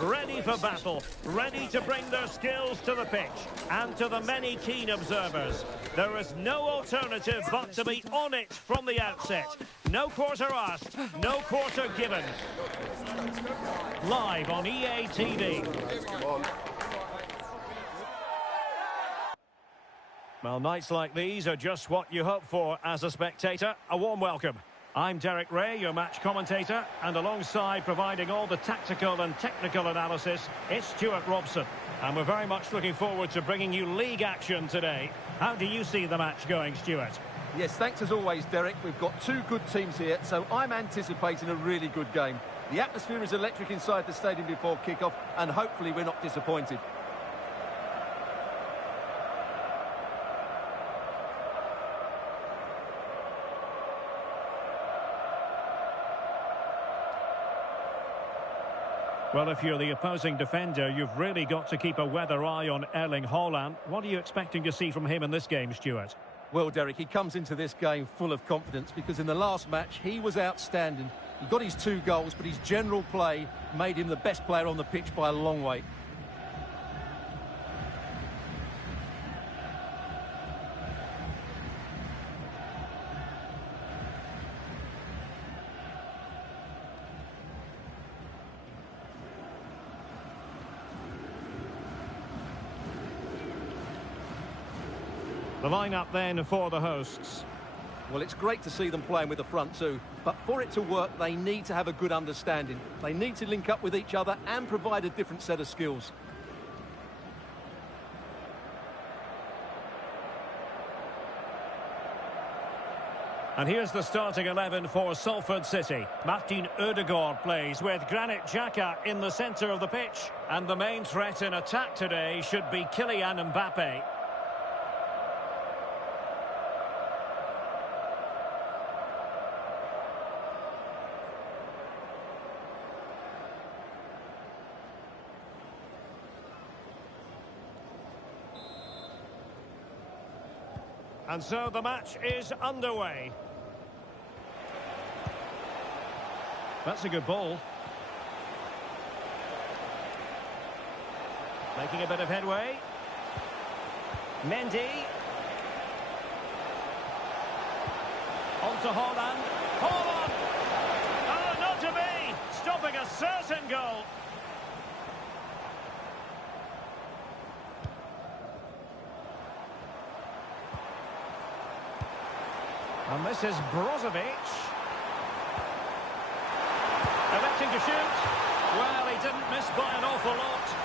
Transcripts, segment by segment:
Ready for battle, ready to bring their skills to the pitch. And to the many keen observers, there is no alternative but to be on it from the outset. No quarter asked, no quarter given. Live on EA TV. Well, nights like these are just what you hope for as a spectator. A warm welcome. I'm Derek Ray, your match commentator, and alongside providing all the tactical and technical analysis, it's Stuart Robson. And we're very much looking forward to bringing you league action today. How do you see the match going, Stuart? Yes, thanks as always, Derek. We've got two good teams here, so I'm anticipating a really good game. The atmosphere is electric inside the stadium before kick-off, and hopefully we're not disappointed. Well, if you're the opposing defender, you've really got to keep a weather eye on Erling Haaland. What are you expecting to see from him in this game, Stuart? Well, Derek, he comes into this game full of confidence because in the last match, he was outstanding. He got his 2 goals, but his general play made him the best player on the pitch by a long way. The lineup then for the hosts. Well, it's great to see them playing with the front two, but for it to work, they need to have a good understanding. They need to link up with each other and provide a different set of skills. And here's the starting 11 for Salford City. Martin Ødegaard plays with Granit Xhaka in the centre of the pitch. And the main threat in attack today should be Kylian Mbappe. And so the match is underway. That's a good ball. Making a bit of headway. Mendy. On to Haaland. Haaland! Oh, not to be! Stopping a certain goal. And this is Brozovic. Electing to shoot. Well, he didn't miss by an awful lot.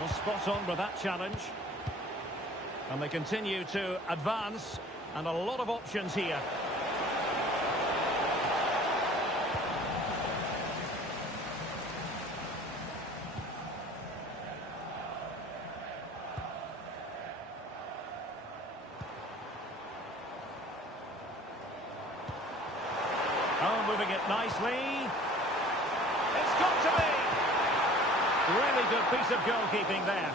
Well, spot on with that challenge. And they continue to advance, and a lot of options here. Oh, moving it nicely. It's got to be! Really good piece of goalkeeping there.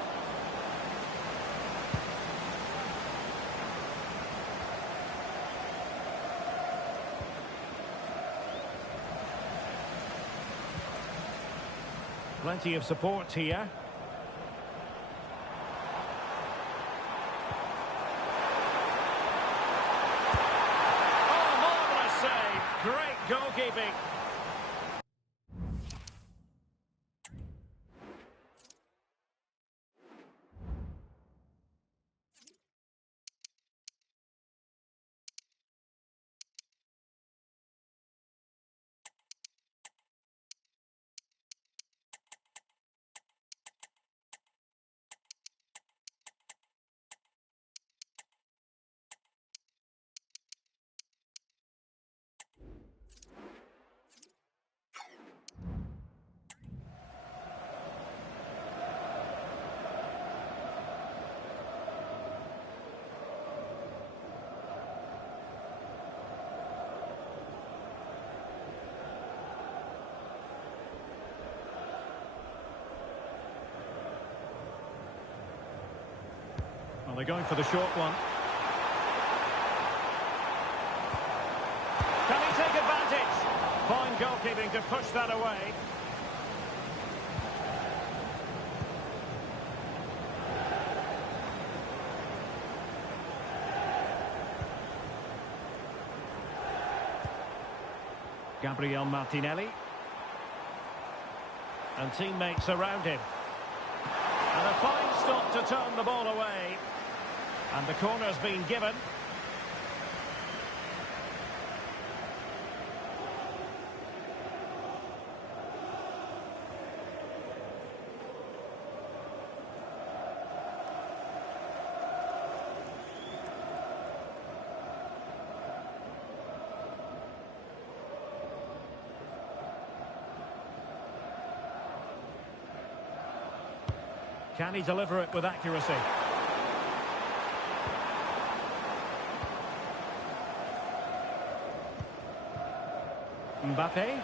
Plenty of support here. Oh, marvellous save. Great goalkeeping. They're going for the short one. Can he take advantage? Fine goalkeeping to push that away. Gabriel Martinelli. And teammates around him. And a fine stop to turn the ball away. And the corner's been given. Can he deliver it with accuracy? Mbappe.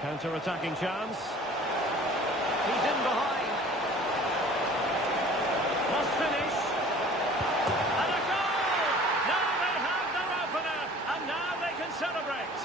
Counter-attacking chance. He's in behind. Must finish. And a goal! Now they have their opener. And now they can celebrate.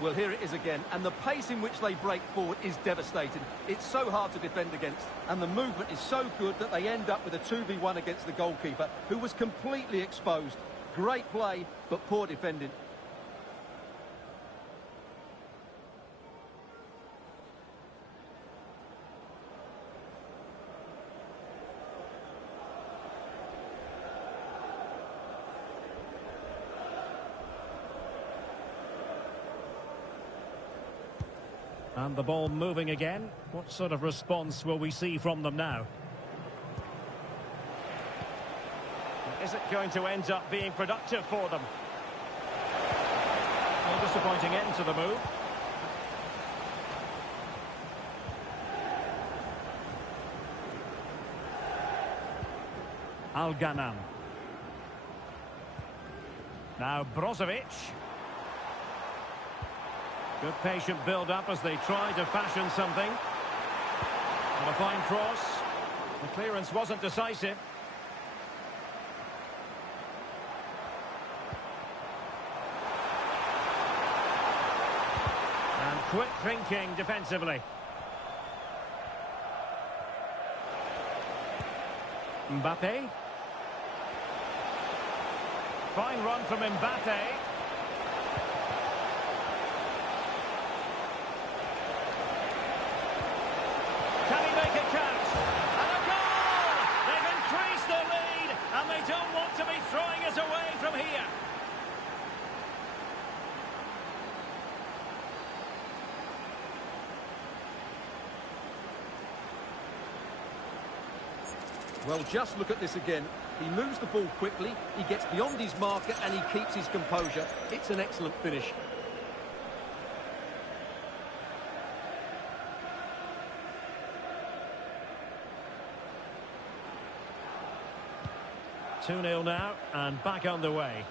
Well, here it is again, and the pace in which they break forward is devastating. It's so hard to defend against, and the movement is so good that they end up with a 2v1 against the goalkeeper, who was completely exposed. Great play, but poor defending. And the ball moving again. What sort of response will we see from them now? Is it going to end up being productive for them? A disappointing end to the move. Al-Ghanam. Now Brozovic. Good patient build-up as they try to fashion something. And a fine cross. The clearance wasn't decisive. And quick thinking defensively. Mbappe. Fine run from Mbappe. Can he make it count? And a goal! They've increased their lead, and they don't want to be throwing it away from here. Well, just look at this again. He moves the ball quickly, he gets beyond his marker, and he keeps his composure. It's an excellent finish. Two 2-0 now, and back underway.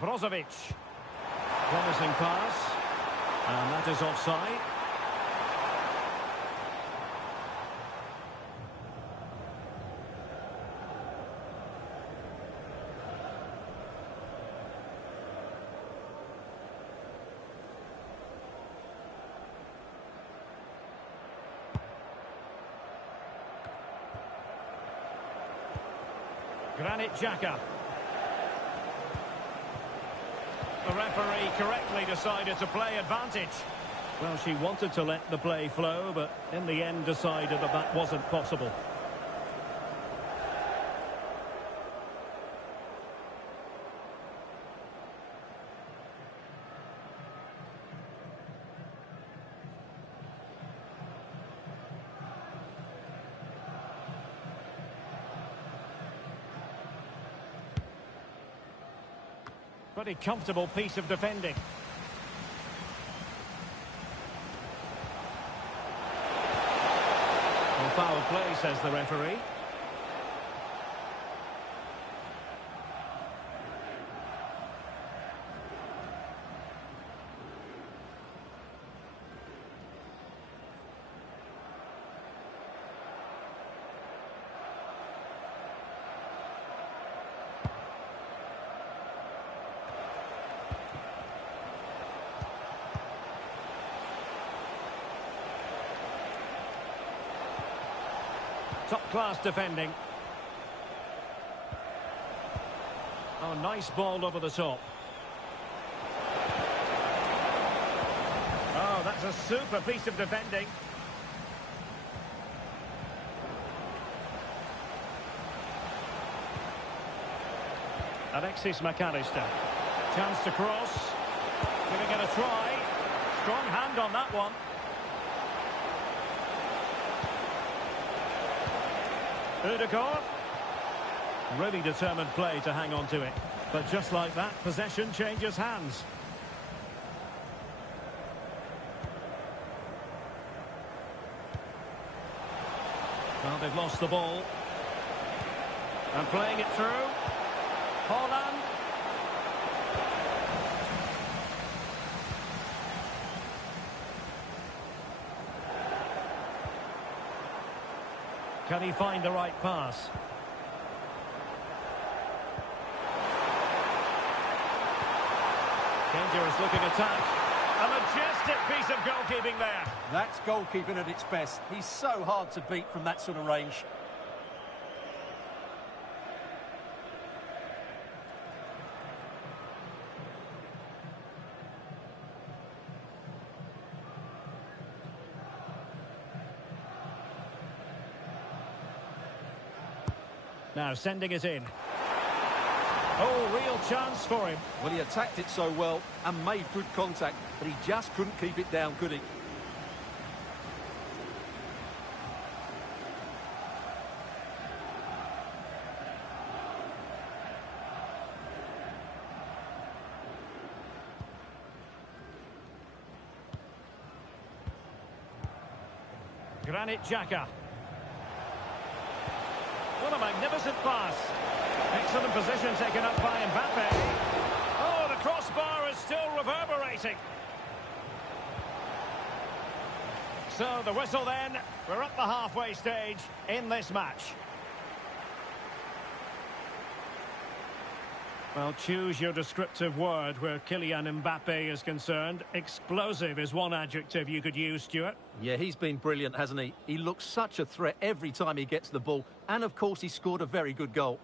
Brozovic. Promising pass. And that is offside. Granit Xhaka. The referee correctly decided to play advantage. Well, she wanted to let the play flow, but in the end decided that that wasn't possible. Pretty comfortable piece of defending. Well, foul play, says the referee. Top-class defending. Oh, nice ball over the top. Oh, that's a super piece of defending. Alexis McAllister. Chance to cross. Giving it a try. Strong hand on that one. Udegaard. Really determined play to hang on to it. But just like that, possession changes hands. Well, they've lost the ball. And playing it through. Haaland. Can he find the right pass? Dangerous looking attack. A majestic piece of goalkeeping there. That's goalkeeping at its best. He's so hard to beat from that sort of range. Now sending it in. Oh, real chance for him. Well, he attacked it so well and made good contact, but he just couldn't keep it down, could he? Granit Xhaka. What a magnificent pass. Excellent position taken up by Mbappe. Oh, the crossbar is still reverberating. So the whistle then. We're at the halfway stage in this match. Well, choose your descriptive word where Kylian Mbappe is concerned. Explosive is one adjective you could use, Stuart. Yeah, he's been brilliant, hasn't he? He looks such a threat every time he gets the ball. And, of course, he scored a very good goal.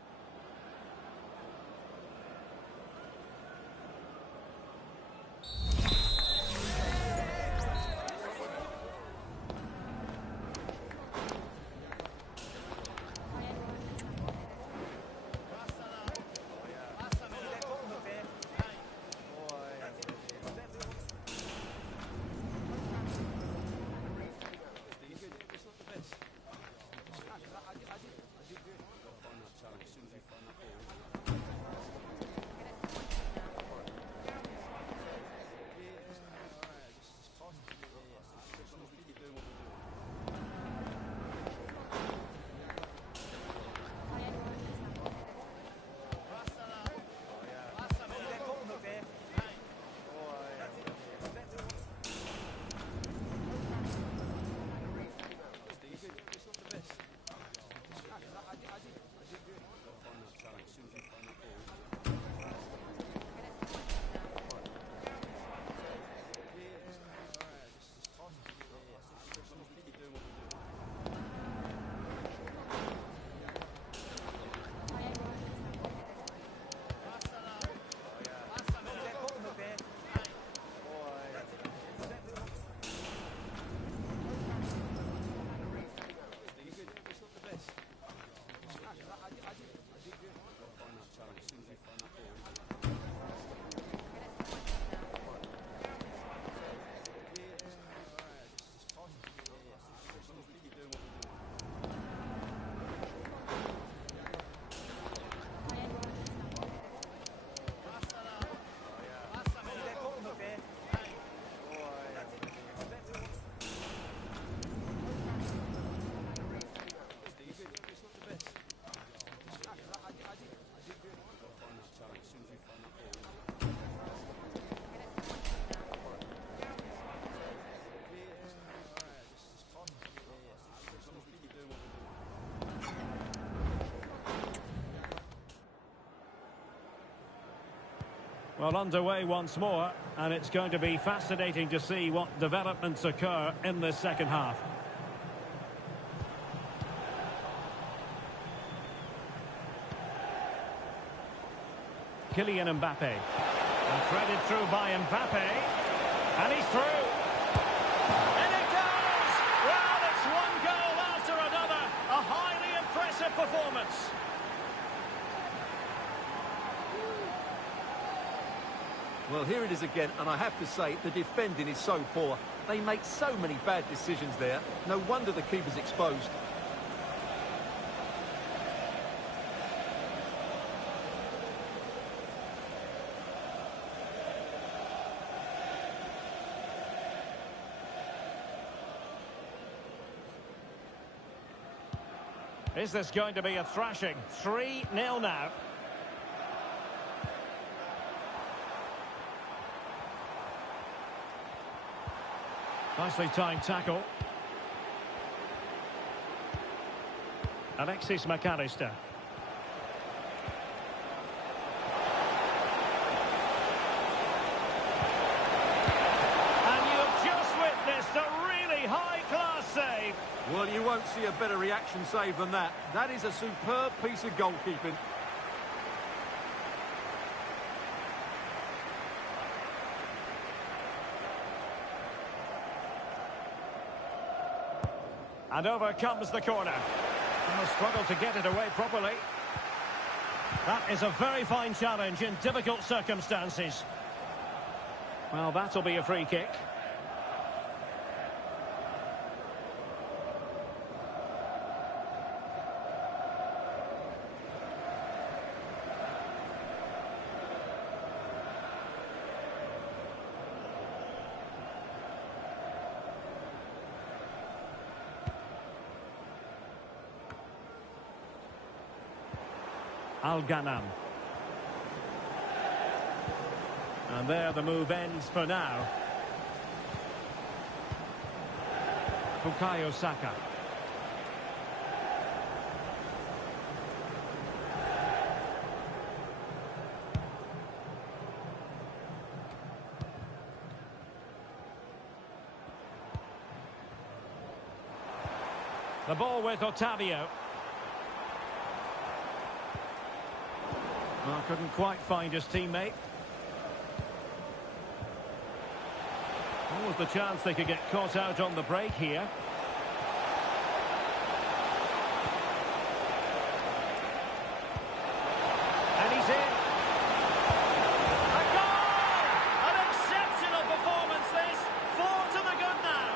Well, underway once more, and it's going to be fascinating to see what developments occur in this second half. Kylian Mbappe. And threaded through by Mbappe. And he's through. And it goes! Well, it's one goal after another. A highly impressive performance. Well, here it is again, and I have to say, the defending is so poor. They make so many bad decisions there. No wonder the keeper's exposed. Is this going to be a thrashing? 3-0 now. Nicely timed tackle. Alexis McAllister. And you have just witnessed a really high-class save. Well, you won't see a better reaction save than that. That is a superb piece of goalkeeping. And over comes the corner. And will struggle to get it away properly. That is a very fine challenge in difficult circumstances. Well, that'll be a free kick. Al-Ghanam. And there the move ends for now. Bukayo Saka. The ball with Otavio. Well, couldn't quite find his teammate. What was the chance they could get caught out on the break here? And he's in. A goal! An exceptional performance this. 4 to the good now.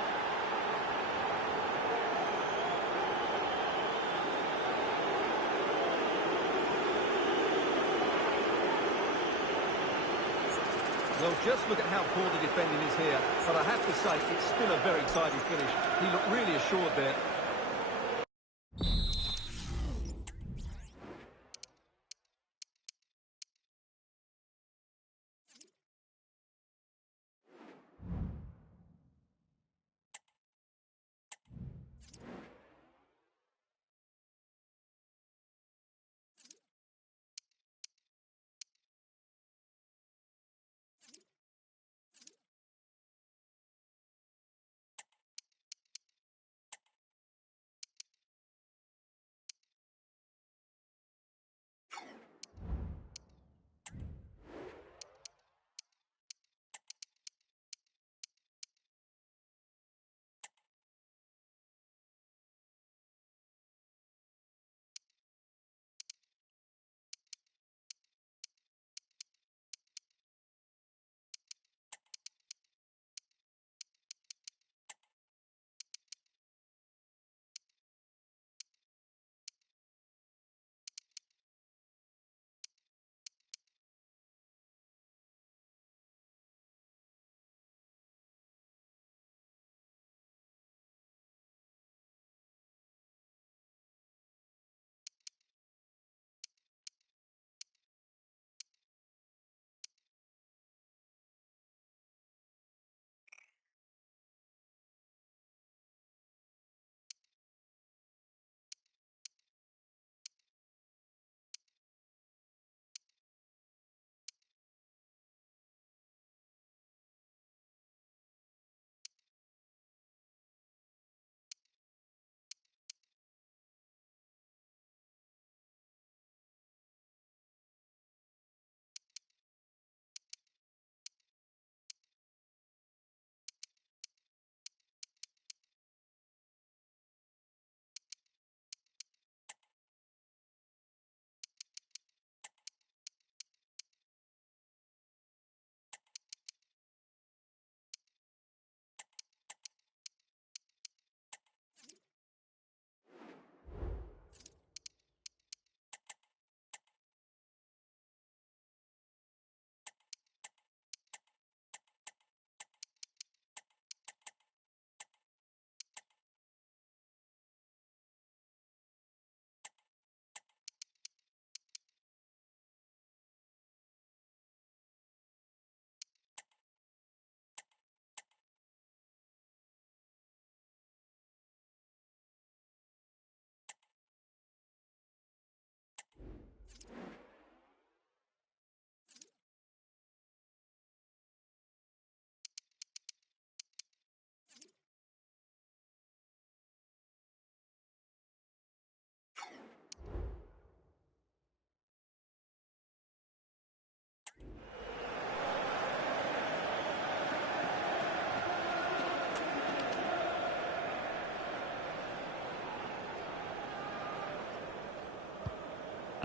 Well, just look at how poor the defending is here. But I have to say, it's still a very tidy finish. He looked really assured there.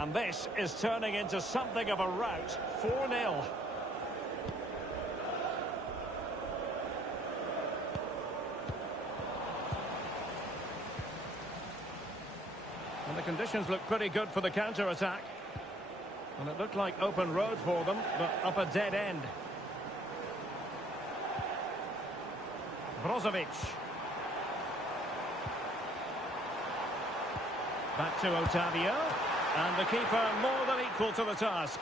And this is turning into something of a rout. 4-0. And the conditions look pretty good for the counter-attack. And it looked like open road for them, but up a dead end. Brozovic. Back to Otavio. And the keeper more than equal to the task.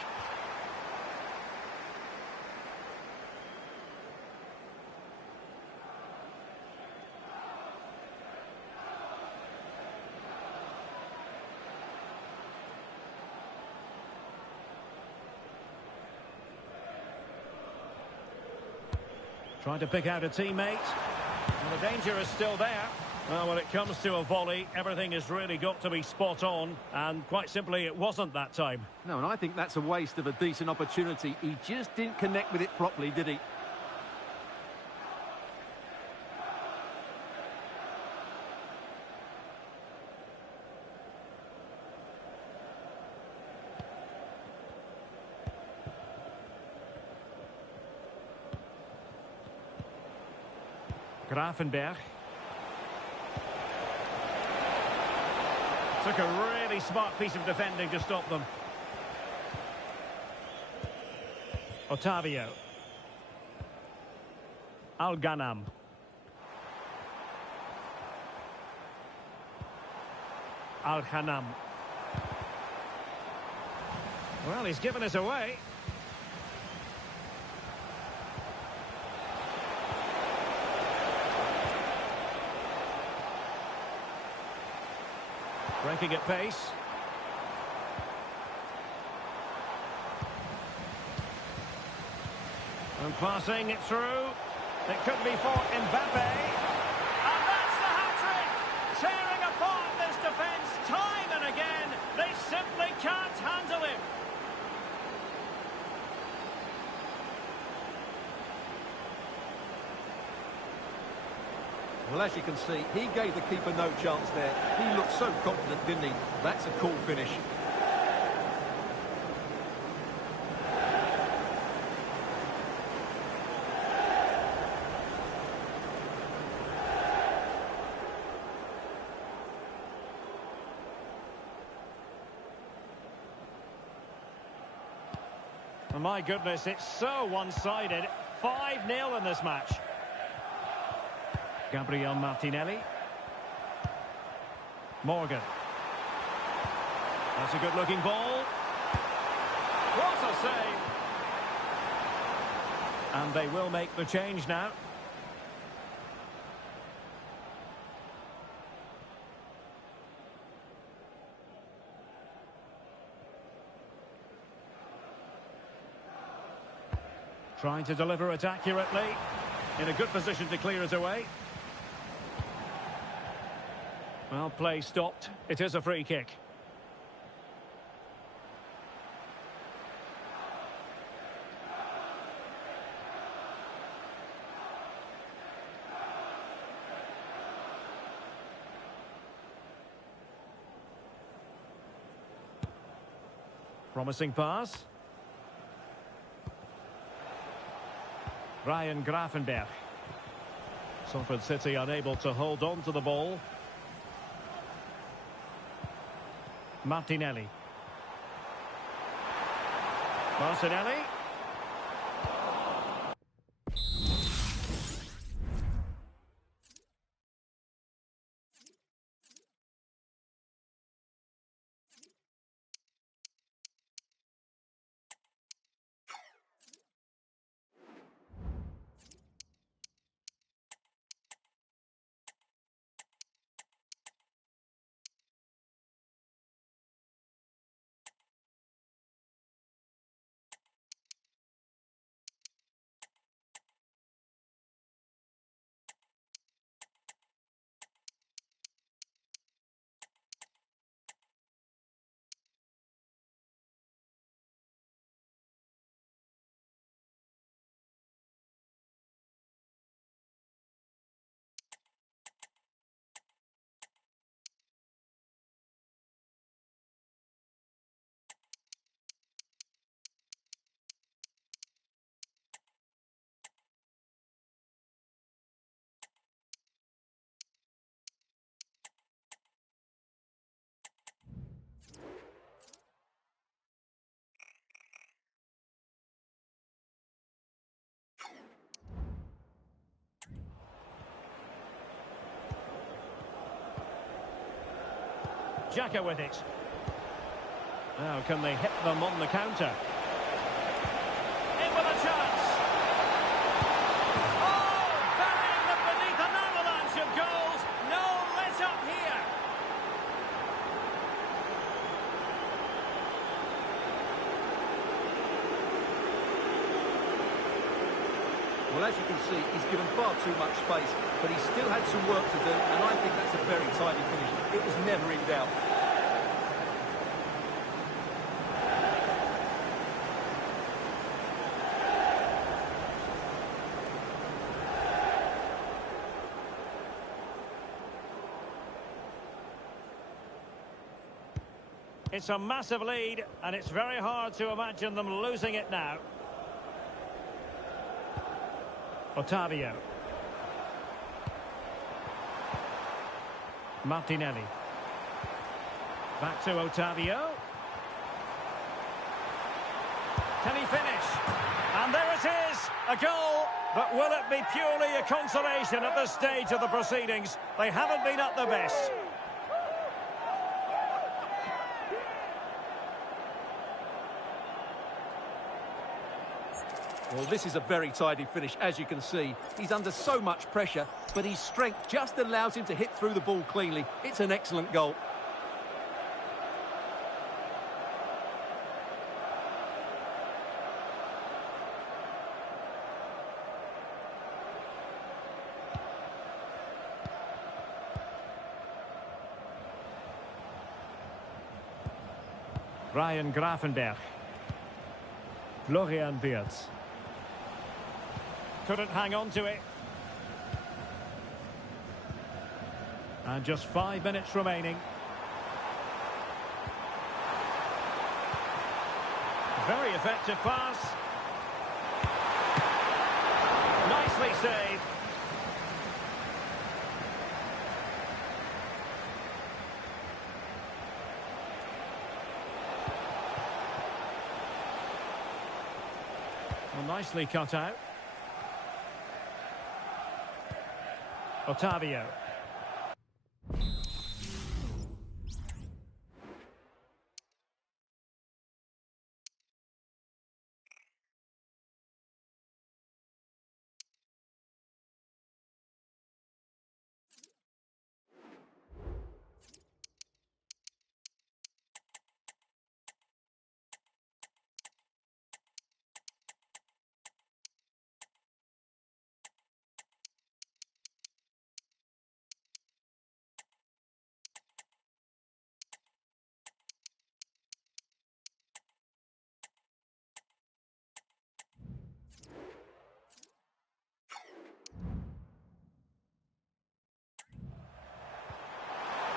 Trying to pick out a teammate. And the danger is still there. Well, when it comes to a volley, everything has really got to be spot on. And quite simply, it wasn't that time. No, and I think that's a waste of a decent opportunity. He just didn't connect with it properly, did he? Grafenberg. Took a really smart piece of defending to stop them. Otavio. Al-Ghanam. Al-Ghanam. Well, he's given us away. Breaking at pace. And passing it through. It could be for Mbappe. And that's the hat-trick! Tearing apart this defence time and again. They simply can't handle him. Well, as you can see, he gave the keeper no chance there. He looked so confident, didn't he? That's a cool finish. Oh, my goodness, it's so one-sided. 5-0 in this match. Gabriel Martinelli. Morgan. That's a good-looking ball. What a save! And they will make the change now. Trying to deliver it accurately. In a good position to clear it away. Well, play stopped. It is a free kick. Promising pass. Ryan Grafenberg. Salford City unable to hold on to the ball. Martinelli. Martinelli. Xhaka with it. Now, can they hit them on the counter? In with a chance. Oh, burying them beneath an avalanche of goals. No let up here. Well, as you can see, he's given far too much space, but he still had some work to do, and I think that's a very tidy finish. It was never in doubt. It's a massive lead, and it's very hard to imagine them losing it now. Ottavio. Martinelli. Back to Ottavio. Can he finish? And there it is, a goal. But will it be purely a consolation at this stage of the proceedings? They haven't been at their best. Well, this is a very tidy finish, as you can see. He's under so much pressure, but his strength just allows him to hit through the ball cleanly. It's an excellent goal. Ryan Gravenberch. Florian Wirtz. Couldn't hang on to it. And just 5 minutes remaining. Very effective pass. Nicely saved. Well, nicely cut out. Ottavio.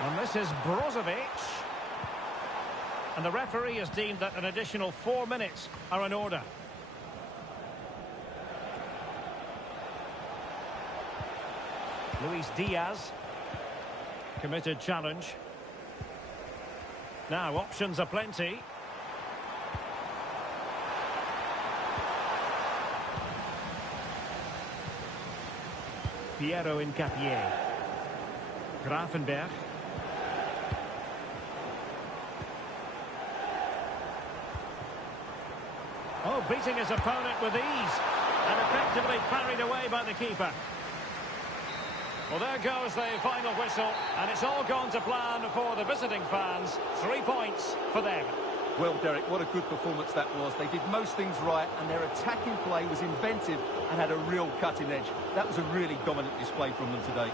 And this is Brozovic. And the referee has deemed that an additional 4 minutes are in order. Luis Diaz. Committed challenge. Now, options are plenty. Piero Incapié. Gravenberch. Oh, beating his opponent with ease. And effectively parried away by the keeper. Well, there goes the final whistle. And it's all gone to plan for the visiting fans. 3 points for them. Well, Derek, what a good performance that was. They did most things right, and their attacking play was inventive and had a real cutting edge. That was a really dominant display from them today.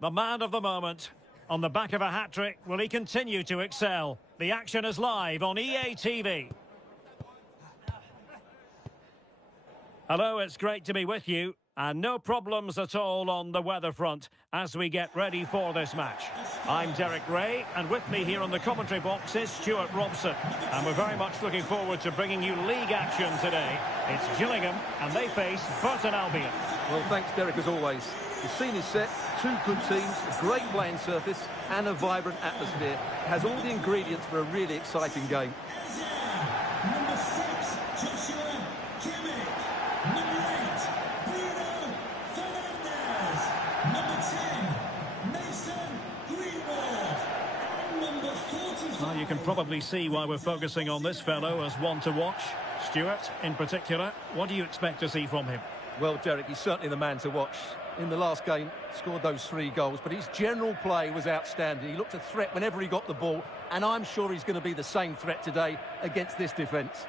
the man of the moment. On the back of a hat-trick, will he continue to excel? The action is live on EA TV. Hello, it's great to be with you. And no problems at all on the weather front as we get ready for this match. I'm Derek Ray, and with me here on the commentary box is Stuart Robson. And we're very much looking forward to bringing you league action today. It's Gillingham, and they face Burton Albion. Well, thanks, Derek, as always. The scene is set, two good teams, a great playing surface, and a vibrant atmosphere. It has all the ingredients for a really exciting game. Number 6, Joshua Kimmich. Number 8, Bruno Fernandes. Number 10, Mason Greenwood. And number 45. Well, you can probably see why we're focusing on this fellow as one to watch. Stuart, in particular, what do you expect to see from him? Well, Derek, he's certainly the man to watch. In the last game, scored those 3 goals, but his general play was outstanding. He looked a threat whenever he got the ball, and I'm sure he's going to be the same threat today against this defence.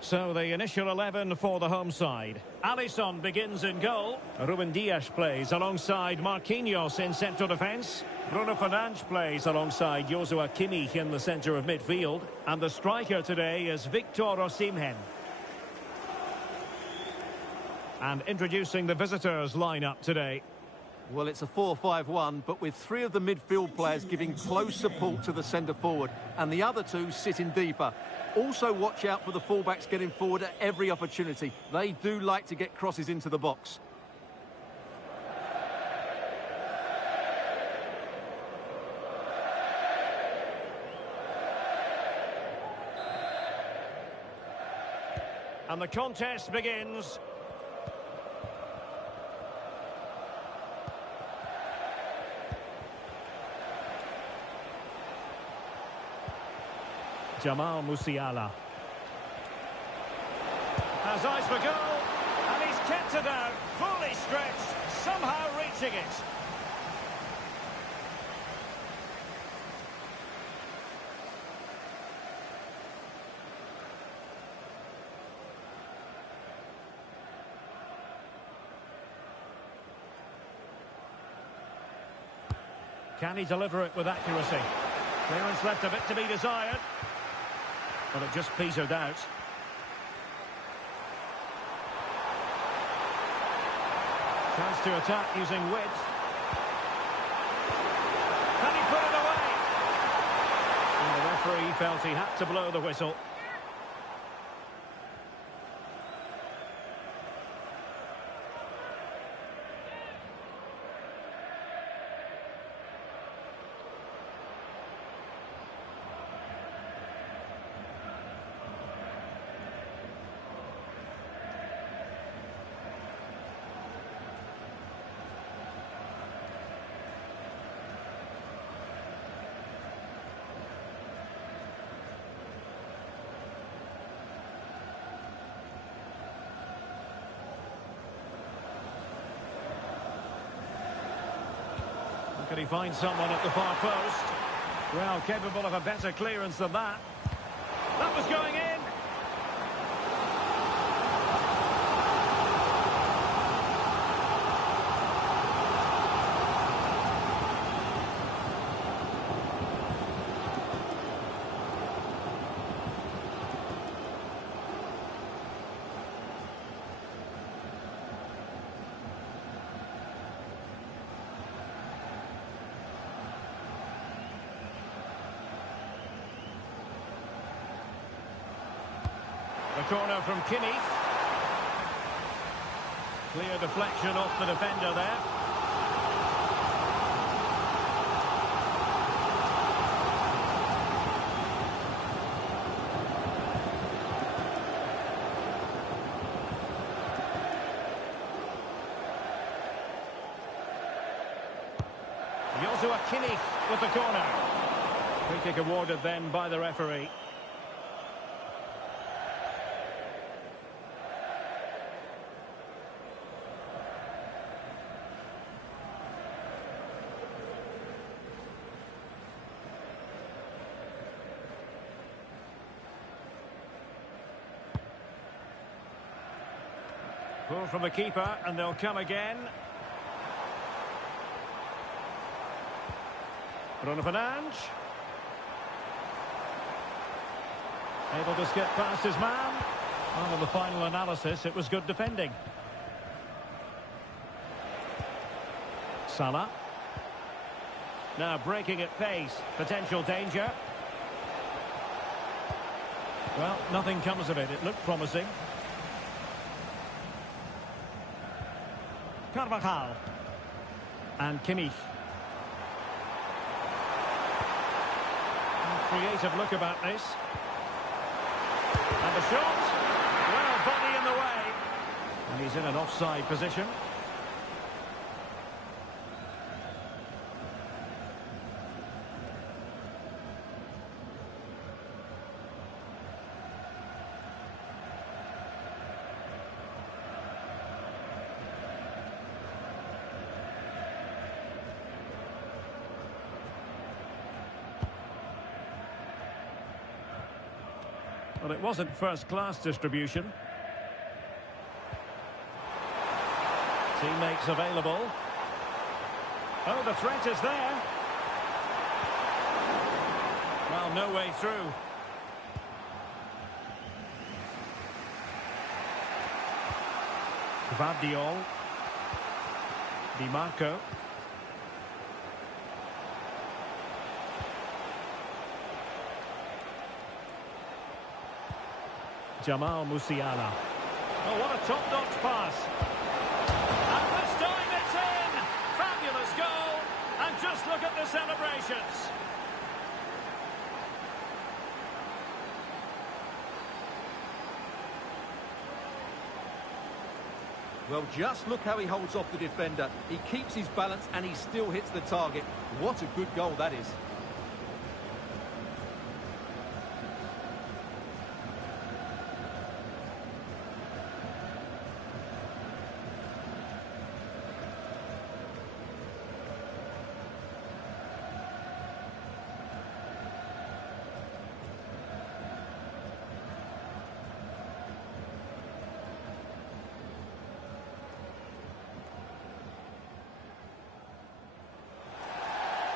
So the initial 11 for the home side. Alisson begins in goal. Ruben Dias plays alongside Marquinhos in central defence. Bruno Fernandes plays alongside Joshua Kimmich in the centre of midfield. And the striker today is Victor Osimhen. And introducing the visitors lineup today. Well, it's a 4-5-1, but with 3 of the midfield players giving close support to the centre forward, and the other 2 sitting deeper. Also watch out for the fullbacks getting forward at every opportunity. They do like to get crosses into the box. And the contest begins. Jamal Musiala has eyes for goal, and he's kept it out, fully stretched, somehow reaching it. Can he deliver it with accuracy? Clearance left a bit to be desired. But it just petered out. Chance to attack using width. Can he put it away? And the referee felt he had to blow the whistle. Can he find someone at the far post? Well, capable of a better clearance than that. That was going in. The corner from Kimmich. Clear deflection off the defender there. Joshua Kimmich with the corner. Free kick awarded then by the referee. Pull from the keeper, and they'll come again. Bruno Fernandes. Able to skip past his man. Well, in the final analysis, it was good defending. Salah. Now breaking at pace. Potential danger. Well, nothing comes of it. It looked promising. Carvajal. And Kimmich. Creative look about this. And the shot. Well, body in the way. And he's in an offside position. Well, it wasn't first-class distribution. Teammates available. Oh, the threat is there. Well, no way through. Gvardiol. Di Marco. Jamal Musiala. Oh, what a top-notch pass. And this time it's in! Fabulous goal. And just look at the celebrations. Well, just look how he holds off the defender. He keeps his balance and he still hits the target. What a good goal that is.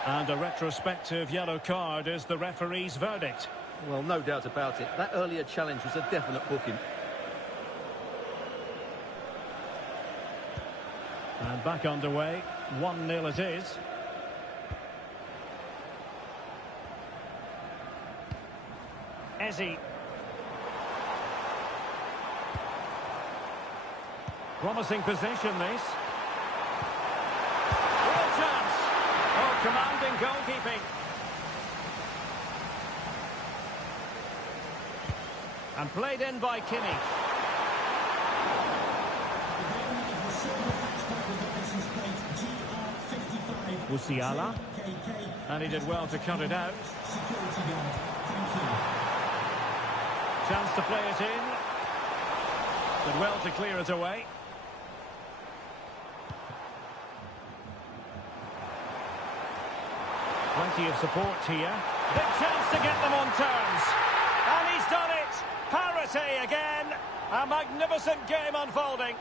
And a retrospective yellow card is the referee's verdict. Well, no doubt about it. That earlier challenge was a definite booking. And back underway. 1-0 it is. Eze. Promising position, this. Real chance. Oh, commanding goalkeeping. And played in by Kimmich. Musiala. And he did well to cut it out. Chance to play it in. Did well to clear it away. Plenty of support here. Big chance to get them on terms. And he's done it. Parity again. A magnificent game unfolding.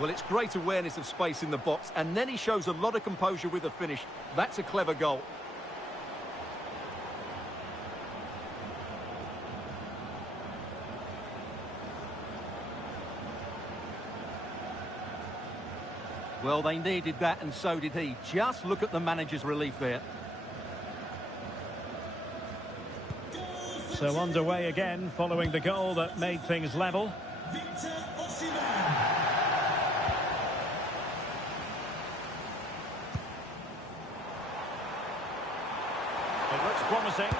Well, it's great awareness of space in the box, and then he shows a lot of composure with the finish. That's a clever goal. Well, they needed that, and so did he. Just look at the manager's relief there. So underway again, following the goal that made things level. It looks promising.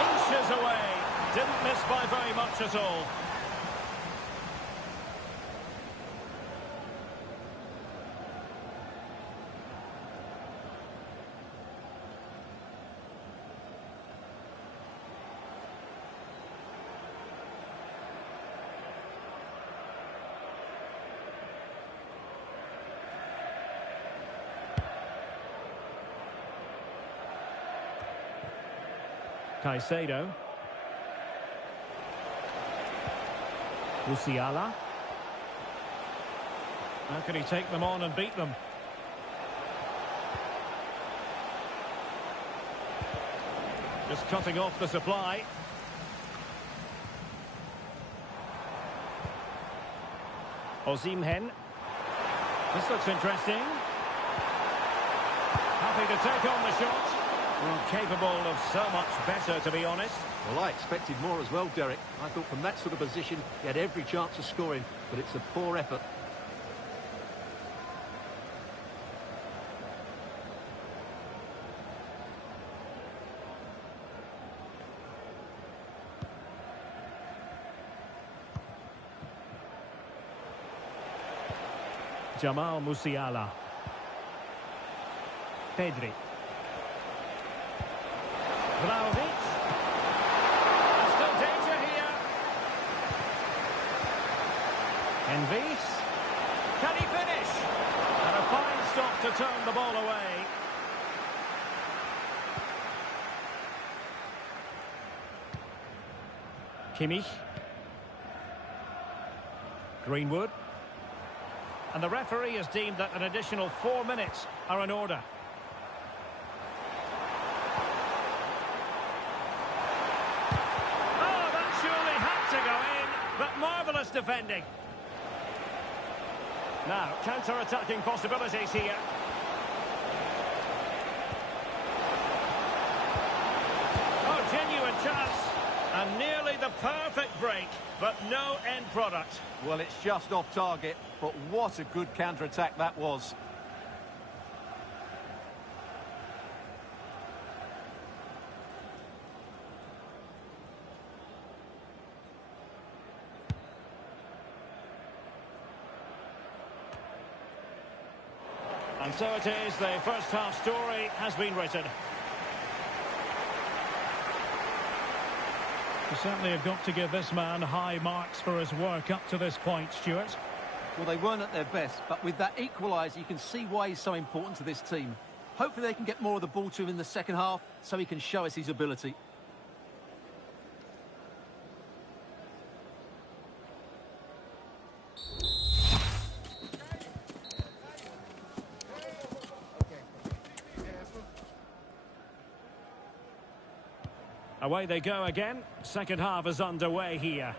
And inches away. Didn't miss by very much at all. Caicedo. Musiala. How can he take them on and beat them? Just cutting off the supply. Osimhen. This looks interesting. Happy to take on the shot. Well, capable of so much better, to be honest. Well, I expected more as well, Derek. I thought from that sort of position, he had every chance of scoring, but it's a poor effort. Jamal Musiala. Pedri. Vlahovic. There's still danger here. Envis. Can he finish? And a fine stop to turn the ball away. Kimmich. Greenwood. And the referee has deemed that an additional 4 minutes are in order. Oh, that surely had to go in, but marvellous defending. Now, counter-attacking possibilities here. Oh, genuine chance. And nearly the perfect break, but no end product. Well, it's just off target, but what a good counter-attack that was. And so it is, the first half story has been written. You certainly have got to give this man high marks for his work up to this point, Stuart. Well, they weren't at their best, but with that equaliser, you can see why he's so important to this team. Hopefully they can get more of the ball to him in the second half, so he can show us his ability. Away they go again. Second half is underway here.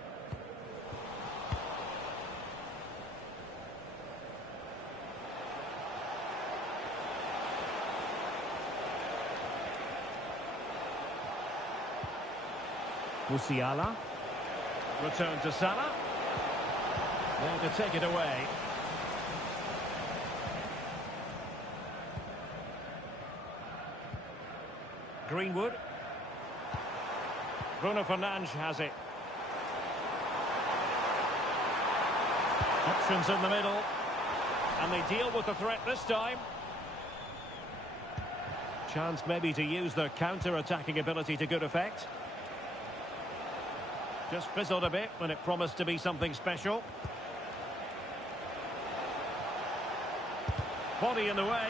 Musiala. Return to Salah. There to take it away. Greenwood. Bruno Fernandes has it. Options in the middle. And they deal with the threat this time. Chance maybe to use their counter-attacking ability to good effect. Just fizzled a bit when it promised to be something special. Body in the way.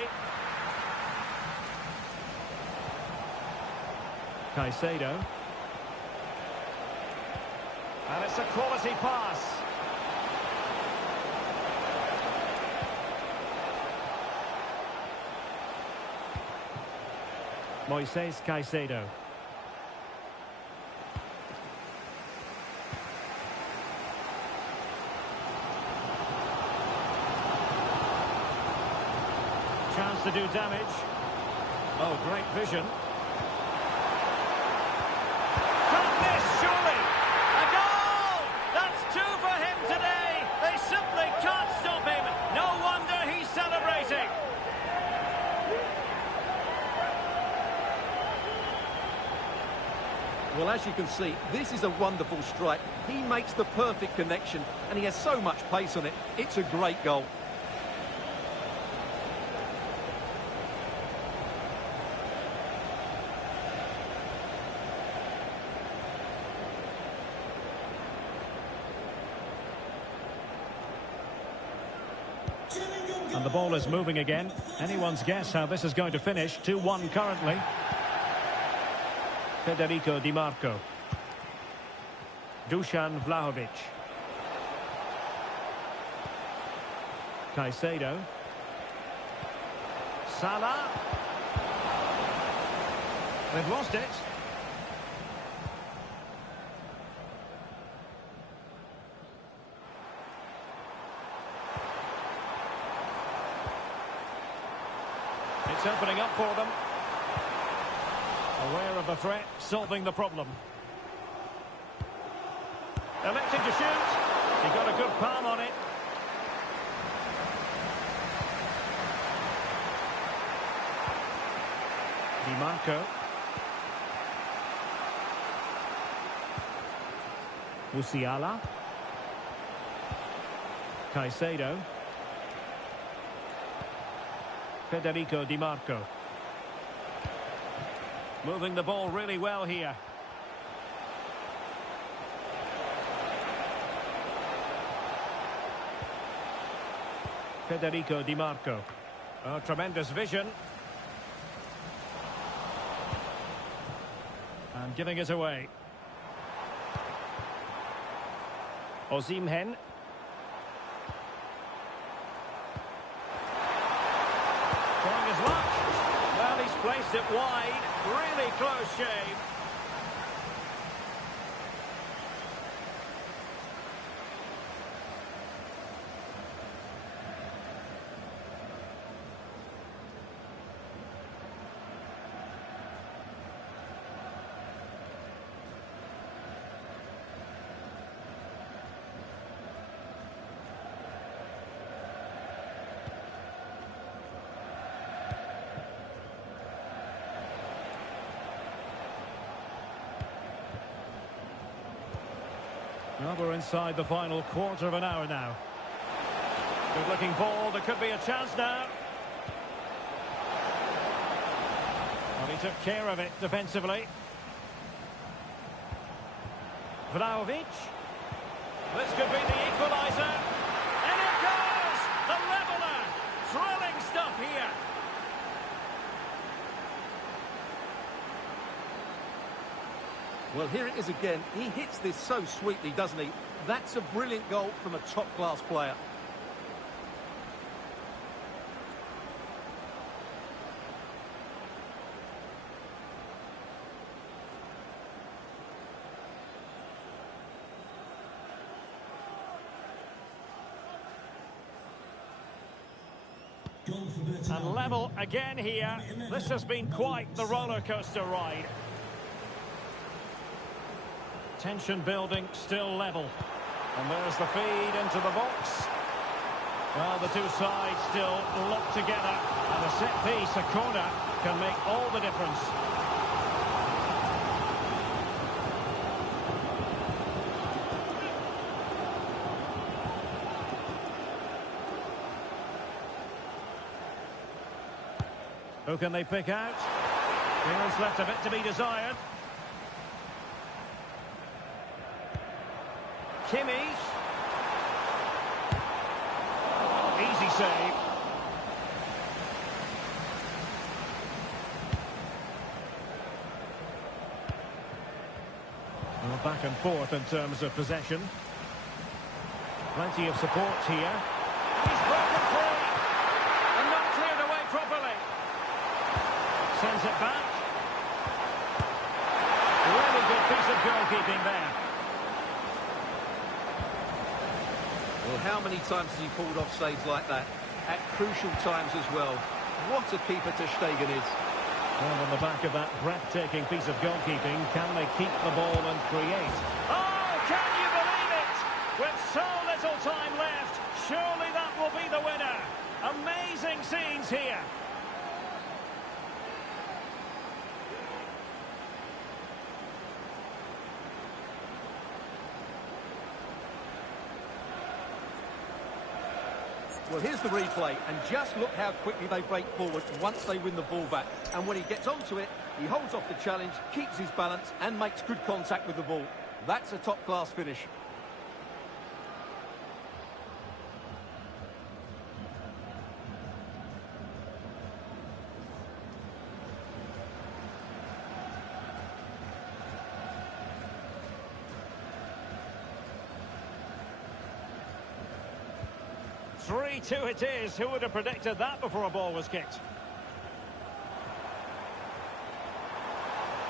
Caicedo. And it's a quality pass. Moises Caicedo. Chance to do damage. Oh, great vision. Can't miss, surely. A goal! That's 2 for him today. They simply can't stop him. No wonder he's celebrating. Well, as you can see, this is a wonderful strike. He makes the perfect connection, and he has so much pace on it. It's a great goal. And the ball is moving again. Anyone's guess how this is going to finish. 2-1 currently. Federico Di Marco. Dusan Vlahovic. Caicedo. Salah. They've lost it. It's opening up for them. Aware of the threat, solving the problem. Electing to shoot. He got a good palm on it. Di Marco. Musiala. Caicedo. Federico Di Marco. Moving the ball really well here. Federico Di Marco. Oh, tremendous vision. And giving it away. Osimhen. Trying his luck. Well, he's placed it wide. Really close shave. Well, we're inside the final quarter of an hour now. Good looking ball, there could be a chance now. Well, he took care of it defensively. Vlahovic. This could be the equaliser. And it goes! The leveller! Thrilling stuff here. Well, here it is again. He hits this so sweetly, doesn't he? That's a brilliant goal from a top-class player. And level again here. This has been quite the roller coaster ride. Tension building, still level. And there's the feed into the box. Well, the two sides still locked together. And a set piece, a corner, can make all the difference. Who can they pick out? Clearance left a bit to be desired. Kimmich. Easy save. Well, back and forth in terms of possession. Plenty of support here. He's broken free. And not cleared away properly. Sends it back. Really good piece of goalkeeping there. Well, how many times has he pulled off saves like that? At crucial times as well. What a keeper ter Stegen is. And on the back of that breathtaking piece of goalkeeping, can they keep the ball and create? Oh, can you believe it? With so little time left, surely that will be the winner. Amazing scenes here. Well, here's the replay, and just look how quickly they break forward once they win the ball back. And when he gets onto it, he holds off the challenge, keeps his balance, and makes good contact with the ball. That's a top-class finish. 3-2 it is. Who would have predicted that before a ball was kicked?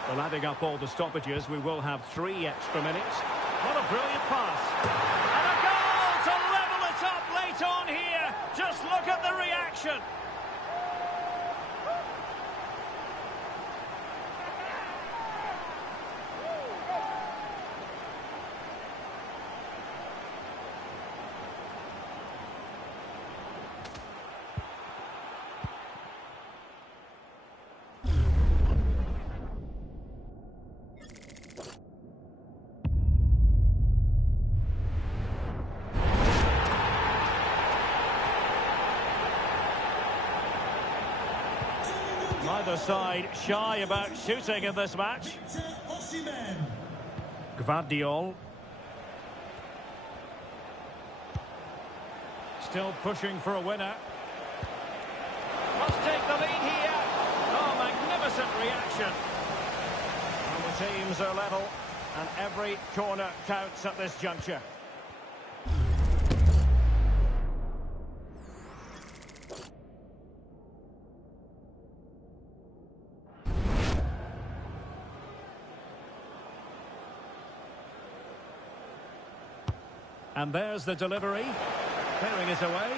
Well, adding up all the stoppages, we will have 3 extra minutes. What a brilliant pass. And a goal to level it up late on here. Just look at the reaction. Neither side shy about shooting in this match. Gvardiol. Still pushing for a winner. Must take the lead here. Oh, magnificent reaction. And the teams are level, and every corner counts at this juncture. And there's the delivery. Clearing it away.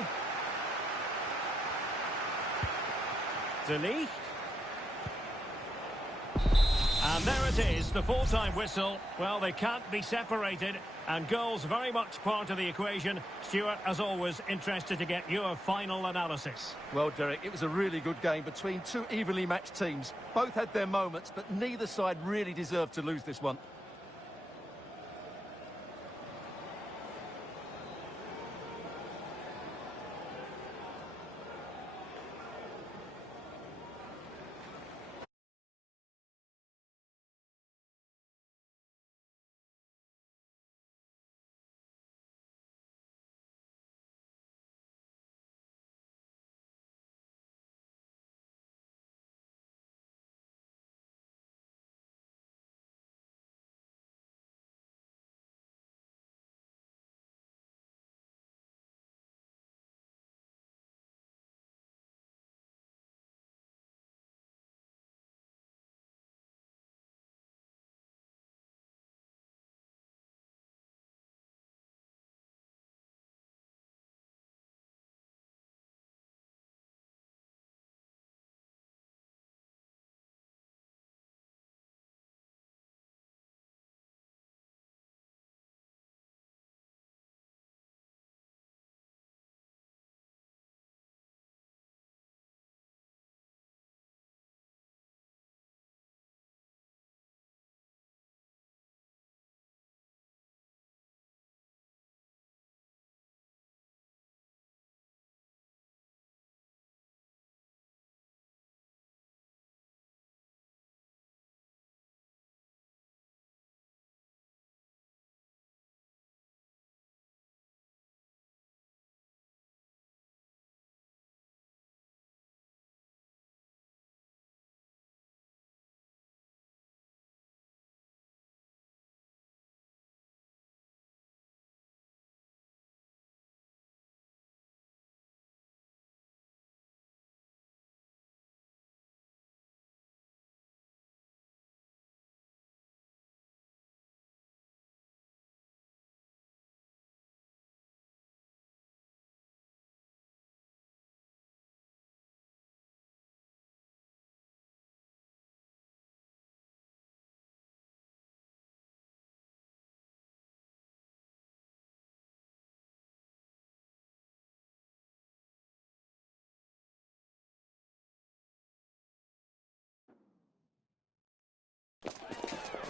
De Ligt. And there it is, the full-time whistle. Well, they can't be separated. And goals very much part of the equation. Stuart, as always, interested to get your final analysis. Well, Derek, it was a really good game between 2 evenly matched teams. Both had their moments, but neither side really deserved to lose this one.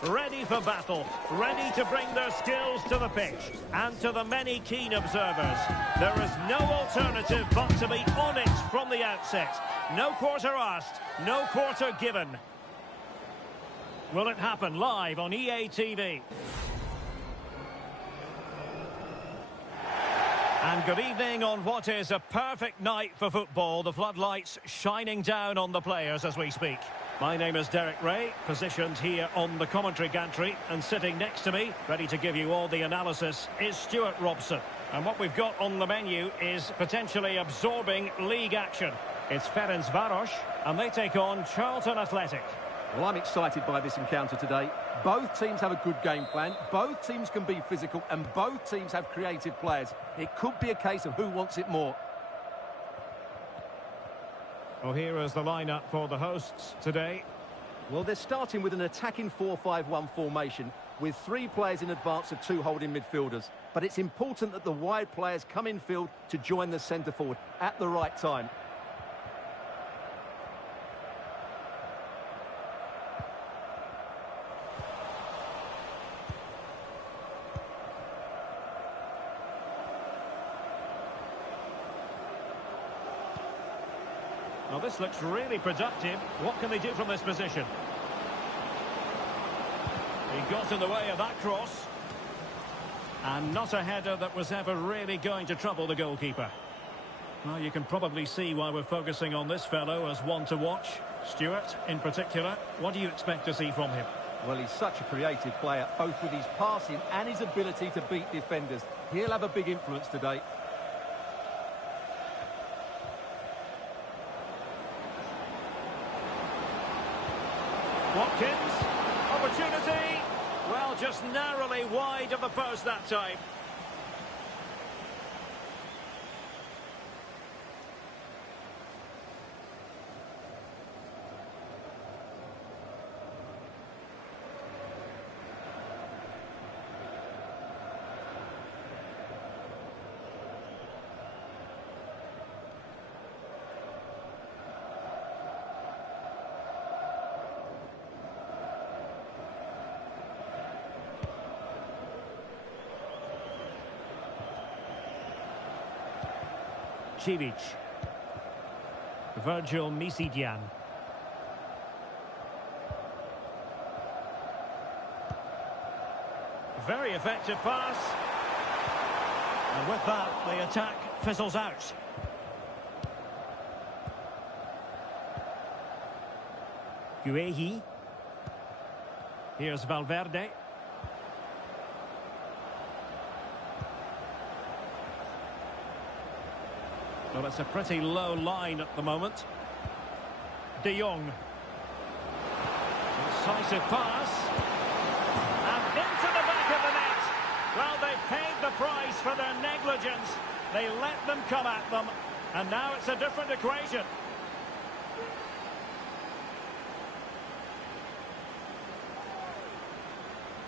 Ready for battle, ready to bring their skills to the pitch. And to the many keen observers, there is no alternative but to be on it from the outset. No quarter asked, no quarter given. Will it happen live on EA TV? And good evening on what is a perfect night for football. The floodlights shining down on the players as we speak. My name is Derek Ray, positioned here on the commentary gantry, and sitting next to me, ready to give you all the analysis, is Stuart Robson. And what we've got on the menu is potentially absorbing league action. It's Ferencváros, and they take on Charlton Athletic. Well, I'm excited by this encounter today. Both teams have a good game plan, both teams can be physical, and both teams have creative players. It could be a case of who wants it more. Well, here is the lineup for the hosts today. Well, they're starting with an attacking 4-5-1 formation with 3 players in advance of 2 holding midfielders. But it's important that the wide players come in field to join the centre forward at the right time. Well, this looks really productive. What can they do from this position? He got in the way of that cross. And not a header that was ever really going to trouble the goalkeeper. Well, you can probably see why we're focusing on this fellow as one to watch. Stuart, in particular, what do you expect to see from him? Well, he's such a creative player, both with his passing and his ability to beat defenders. He'll have a big influence today. Watkins, opportunity. Well, just narrowly wide of the post that time. Civic. Virgil Misidian. Very effective pass. And with that, the attack fizzles out. Guehi. Here's Valverde. Well, it's a pretty low line at the moment. De Jong. Decisive pass. And into the back of the net. Well, they paid the price for their negligence. They let them come at them. And now it's a different equation.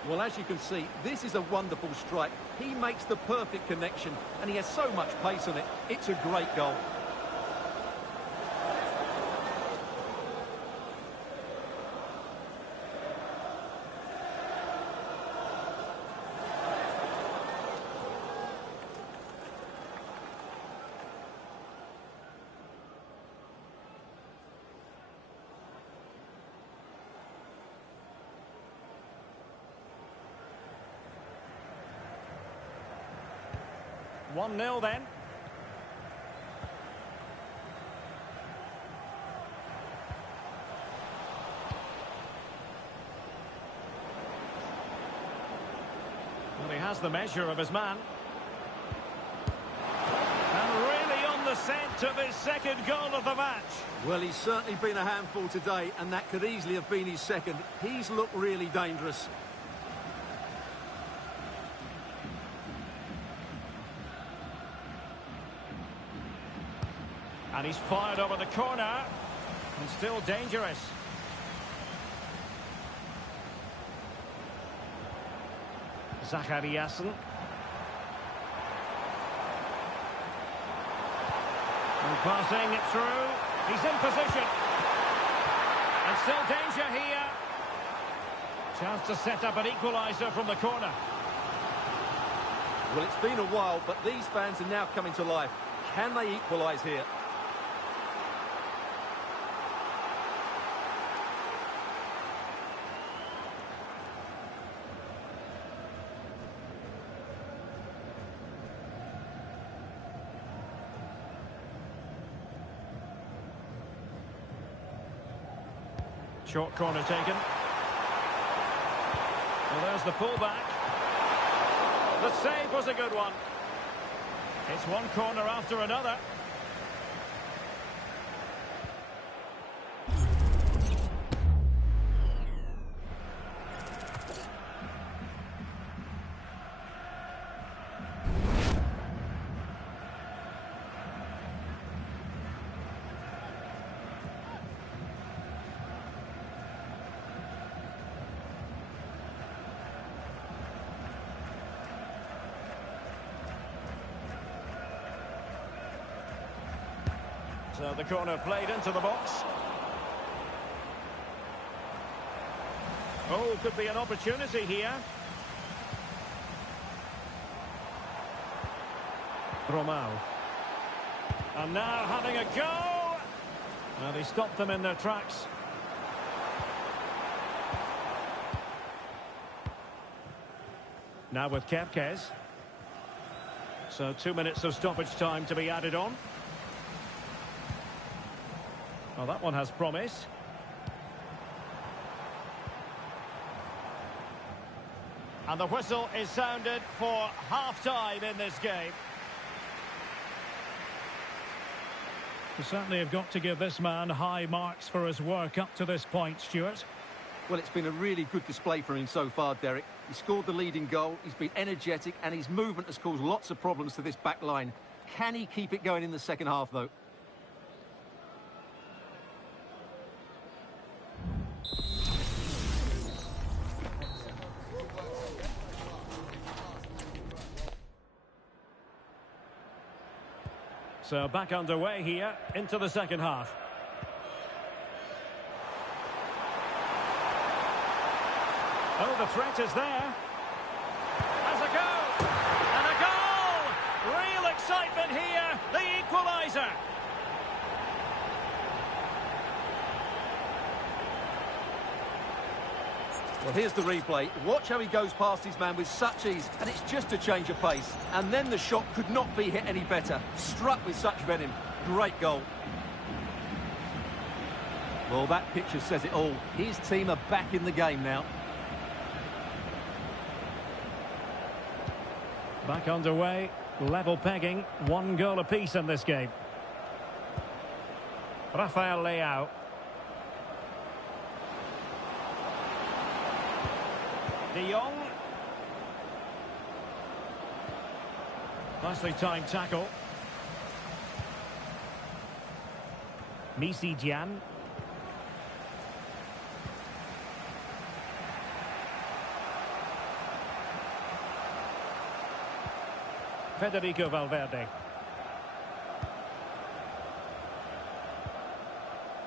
Well, as you can see, this is a wonderful strike. He makes the perfect connection, and he has so much pace on it. It's a great goal. One 0 then. Well, he has the measure of his man. And really on the scent of his second goal of the match. Well, he's certainly been a handful today, and that could easily have been his second. He's looked really dangerous. And he's fired over the corner. And still dangerous. Zachariasen. And passing it through. He's in position. And still danger here. Chance to set up an equaliser from the corner. Well, it's been a while, but these fans are now coming to life. Can they equalise here? Short corner taken. Well, there's the pullback. The save was a good one. It's one corner after another. So the corner played into the box. Oh, could be an opportunity here. Romao. And now having a go. Well, he stopped them in their tracks. Now with Kepkes. So 2 minutes of stoppage time to be added on. Well, that one has promise. And the whistle is sounded for half-time in this game. We certainly have got to give this man high marks for his work up to this point, Stuart. Well, it's been a really good display from him so far, Derek. He scored the leading goal, he's been energetic, and his movement has caused lots of problems to this back line. Can he keep it going in the second half, though? So back underway here into the second half. Oh, the threat is there. Has a go! And a goal! Real excitement here. The equaliser. Well, here's the replay. Watch how he goes past his man with such ease, and it's just a change of pace. And then the shot could not be hit any better. Struck with such venom. Great goal. Well, that picture says it all. His team are back in the game now. Back underway, level pegging, 1 goal apiece in this game. Rafael Leao. De Jong. Nicely timed tackle. Misi Jan. Federico Valverde.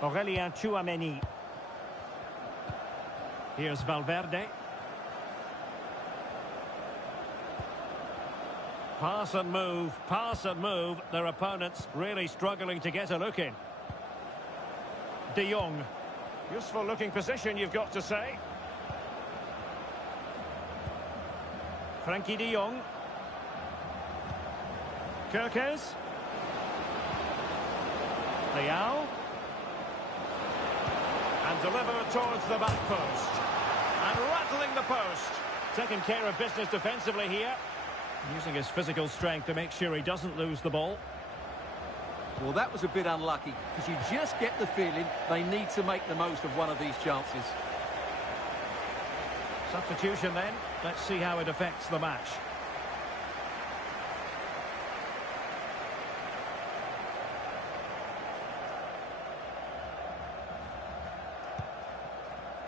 Aurelien Tchouameni. Here's Valverde. Pass and move, pass and move. Their opponents really struggling to get a look in. De Jong. Useful looking position, you've got to say. Frankie de Jong. Kepkes. Leao. And delivered towards the back post. And rattling the post. Taking care of business defensively here. Using his physical strength to make sure he doesn't lose the ball. Well, that was a bit unlucky, because you just get the feeling they need to make the most of one of these chances. Substitution then. Let's see how it affects the match.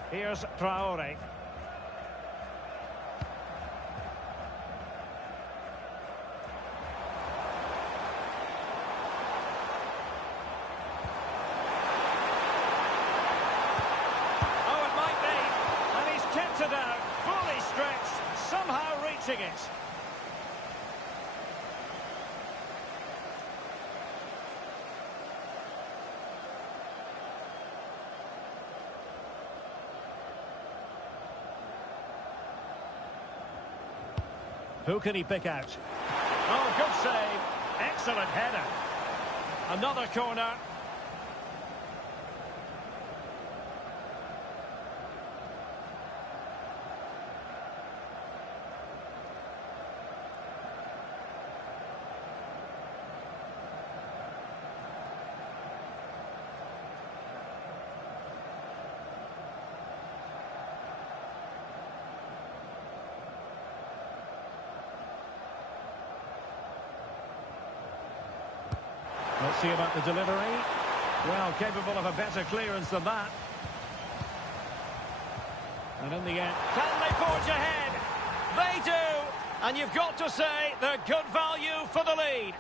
Here's Traore. It out, fully stretched, somehow reaching it. Who can he pick out? Oh, good save. Excellent header. Another corner. Let's see about the delivery. Well, capable of a better clearance than that. And in the end, can they forge ahead? They do! And you've got to say they're good value for the lead.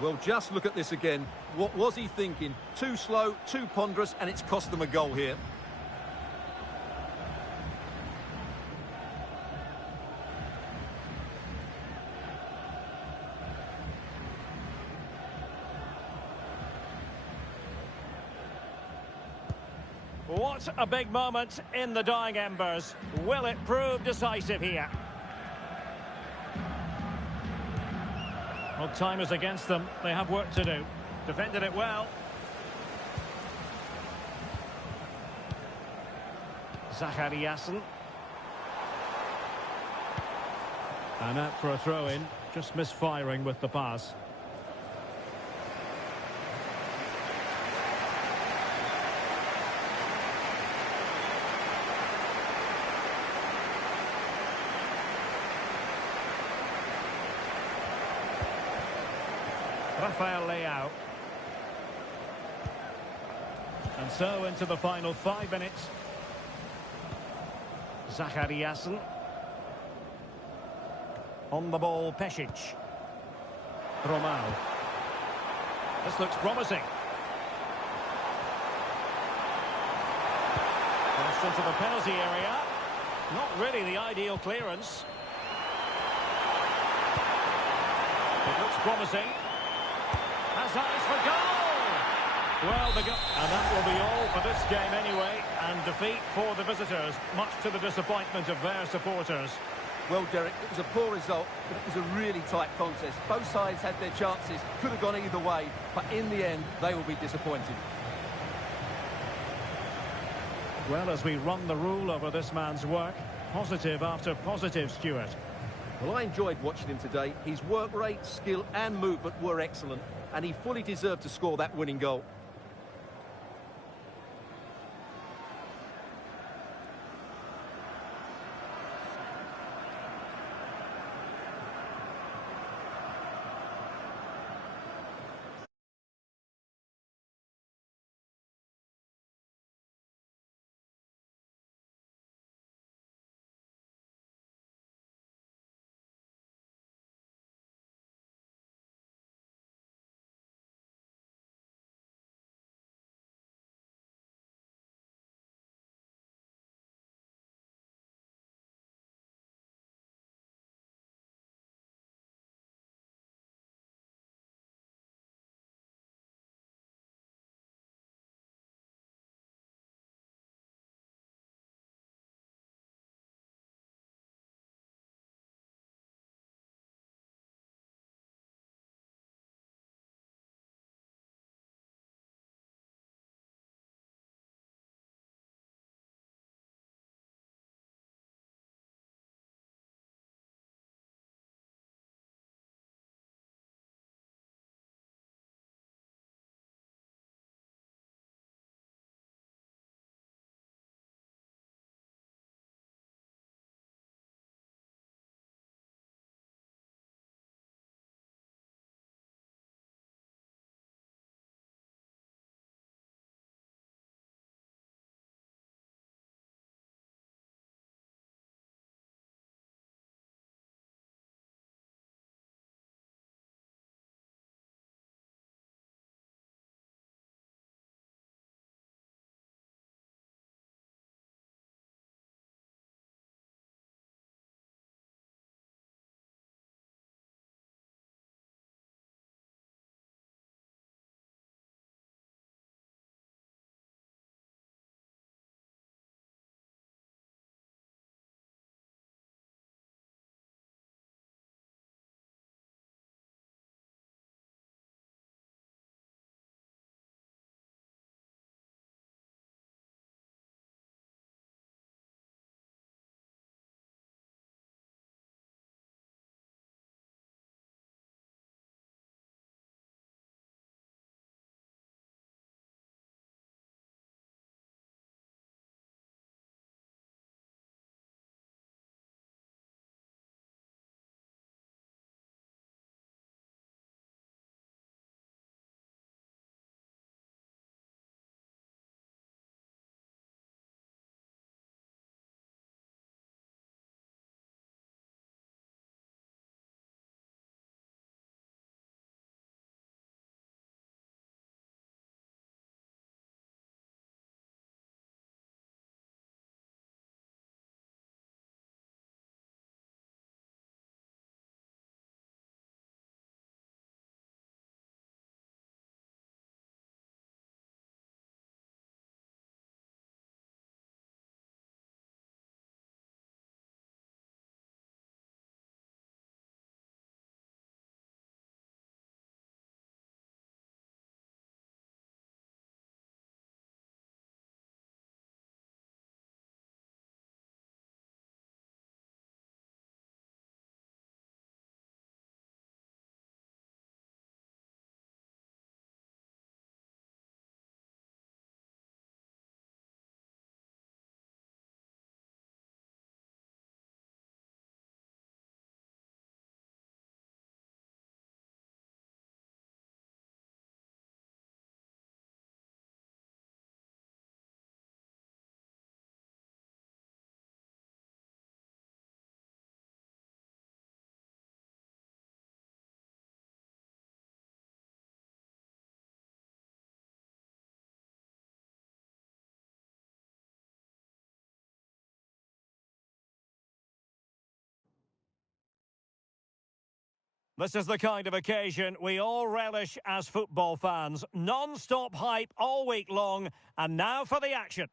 Well, just look at this again. What was he thinking? Too slow, too ponderous, and it's cost them a goal here. What a big moment in the dying embers. Will it prove decisive here? Well, time is against them. They have work to do. Defended it well. Zachariasen. And out for a throw-in. Just misfiring with the pass. Rafael Leao. And so into the final 5 minutes. Zachariasen. On the ball, Pesic. Romao. This looks promising. Crossed into the penalty area. Not really the ideal clearance. It looks promising. Has eyes for goal! Well, and that will be all for this game anyway. And defeat for the visitors, much to the disappointment of their supporters. Well, Derek, it was a poor result, but it was a really tight contest. Both sides had their chances, could have gone either way, but in the end, they will be disappointed. Well, as we run the rule over this man's work, positive after positive, Stuart. Well, I enjoyed watching him today. His work rate, skill and movement were excellent, and he fully deserved to score that winning goal. This is the kind of occasion we all relish as football fans. Non-stop hype all week long, and now for the action.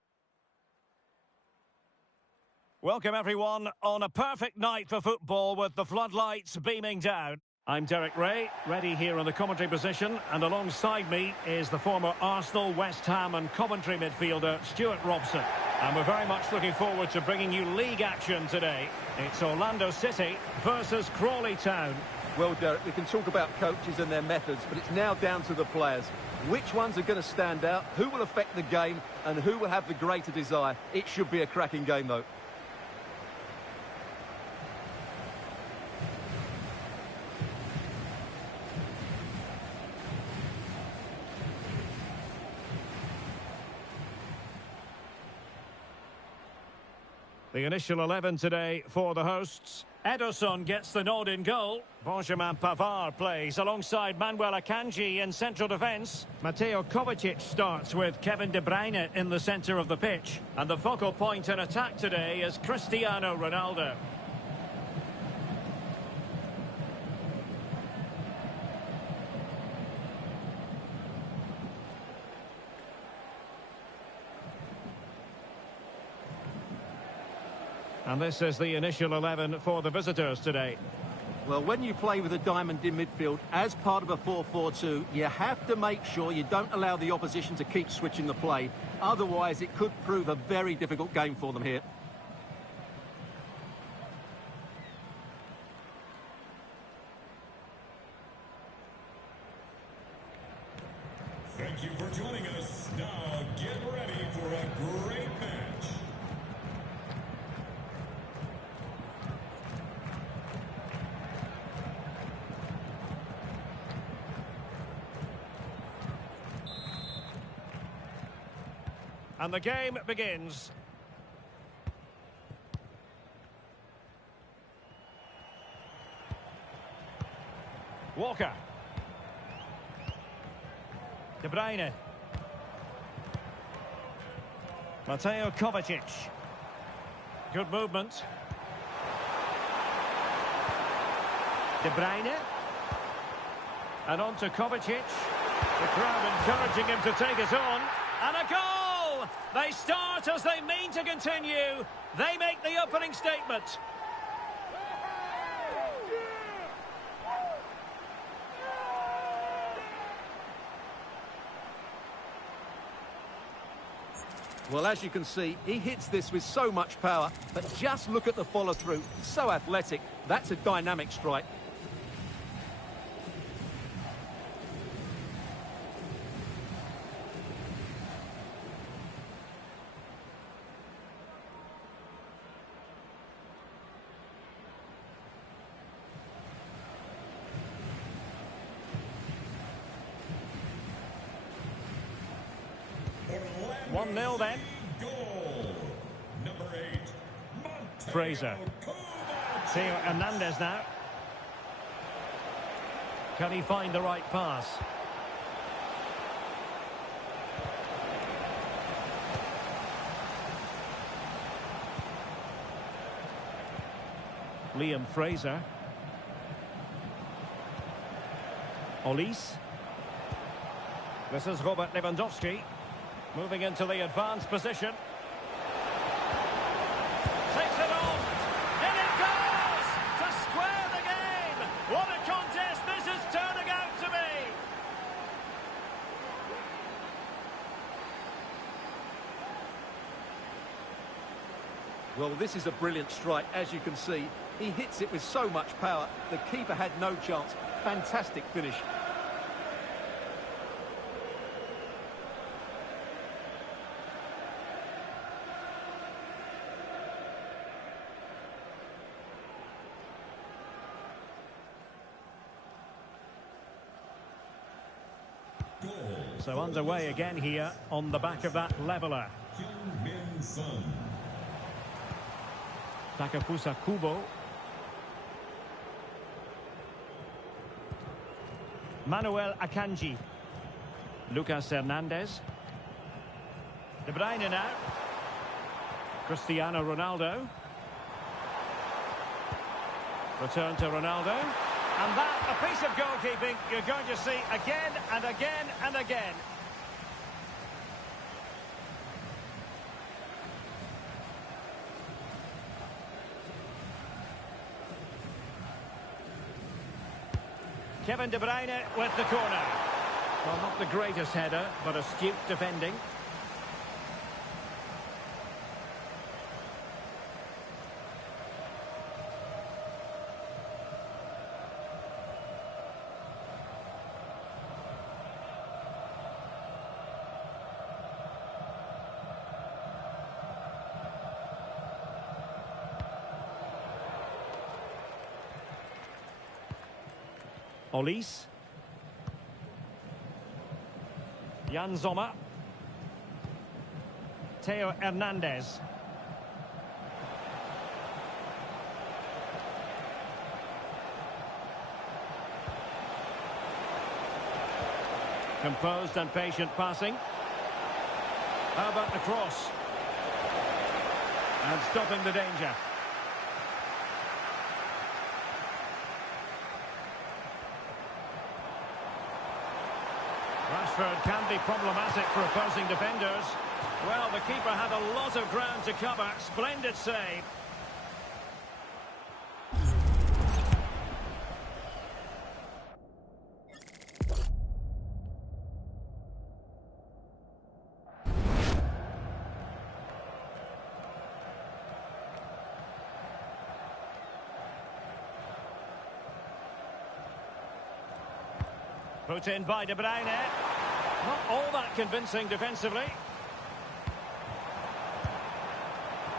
Welcome everyone on a perfect night for football with the floodlights beaming down. I'm Derek Ray, ready here in the commentary position, and alongside me is the former Arsenal, West Ham and Coventry midfielder Stuart Robson. And we're very much looking forward to bringing you league action today. It's Orlando City versus Crawley Town. Well, Derek, we can talk about coaches and their methods, but it's now down to the players. Which ones are going to stand out, who will affect the game, and who will have the greater desire? It should be a cracking game, though. The initial 11 today for the hosts. Ederson gets the nod in goal. Benjamin Pavard plays alongside Manuel Akanji in central defence. Mateo Kovacic starts with Kevin De Bruyne in the centre of the pitch. And the focal point in attack today is Cristiano Ronaldo. And this is the initial 11 for the visitors today. Well, when you play with a diamond in midfield as part of a 4-4-2, you have to make sure you don't allow the opposition to keep switching the play. Otherwise, it could prove a very difficult game for them here. Thank you for joining us. Now get ready for a great match. And the game begins. Walker. De Bruyne. Mateo Kovacic. Good movement. De Bruyne. And on to Kovacic. The crowd encouraging him to take it on. And a goal! They start as they mean to continue. They make the opening statement. Well, as you can see, he hits this with so much power, but just look at the follow-through. So athletic. That's a dynamic strike. Orlando 1-0 then. Goal. Number 8, Fraser. Theo Hernandez now. Can he find the right pass? Liam Fraser. Olise. This is Robert Lewandowski. Moving into the advanced position. Takes it on. In it goes! To square the game! What a contest this is turning out to be! Well, this is a brilliant strike, as you can see. He hits it with so much power. The keeper had no chance. Fantastic finish. So underway again here on the back of that leveller. Takefusa Kubo. Manuel Akanji. Lucas Hernandez. De Bruyne now. Cristiano Ronaldo. Return to Ronaldo. And that, a piece of goalkeeping you're going to see again and again and again. Kevin De Bruyne with the corner. Well, not the greatest header, but astute defending. Olise. Jan Sommer. Theo Hernandez. Composed and patient passing. How about the cross? And stopping the danger. Rashford can be problematic for opposing defenders. Well, the keeper had a lot of ground to cover. Splendid save. Put in by De Bruyne. Not all that convincing defensively.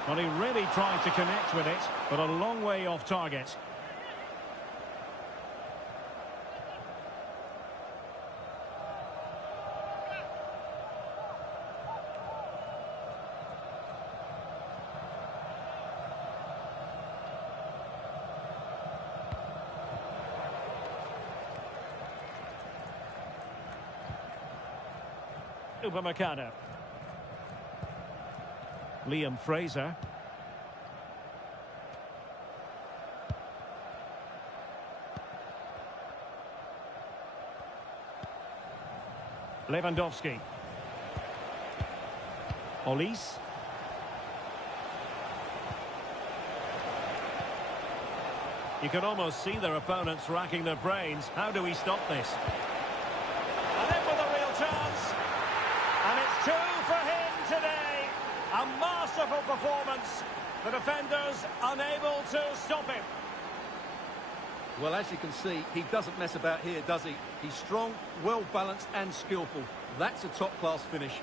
Well, he really tried to connect with it, but a long way off target. Upamecano. Liam Fraser. Lewandowski. Olise. You can almost see their opponents racking their brains. How do we stop this? And in with a real chance. And it's 2 for him today. A masterful performance. The defenders unable to stop him. Well, as you can see, he doesn't mess about here, does he? He's strong, well-balanced and skillful. That's a top-class finish.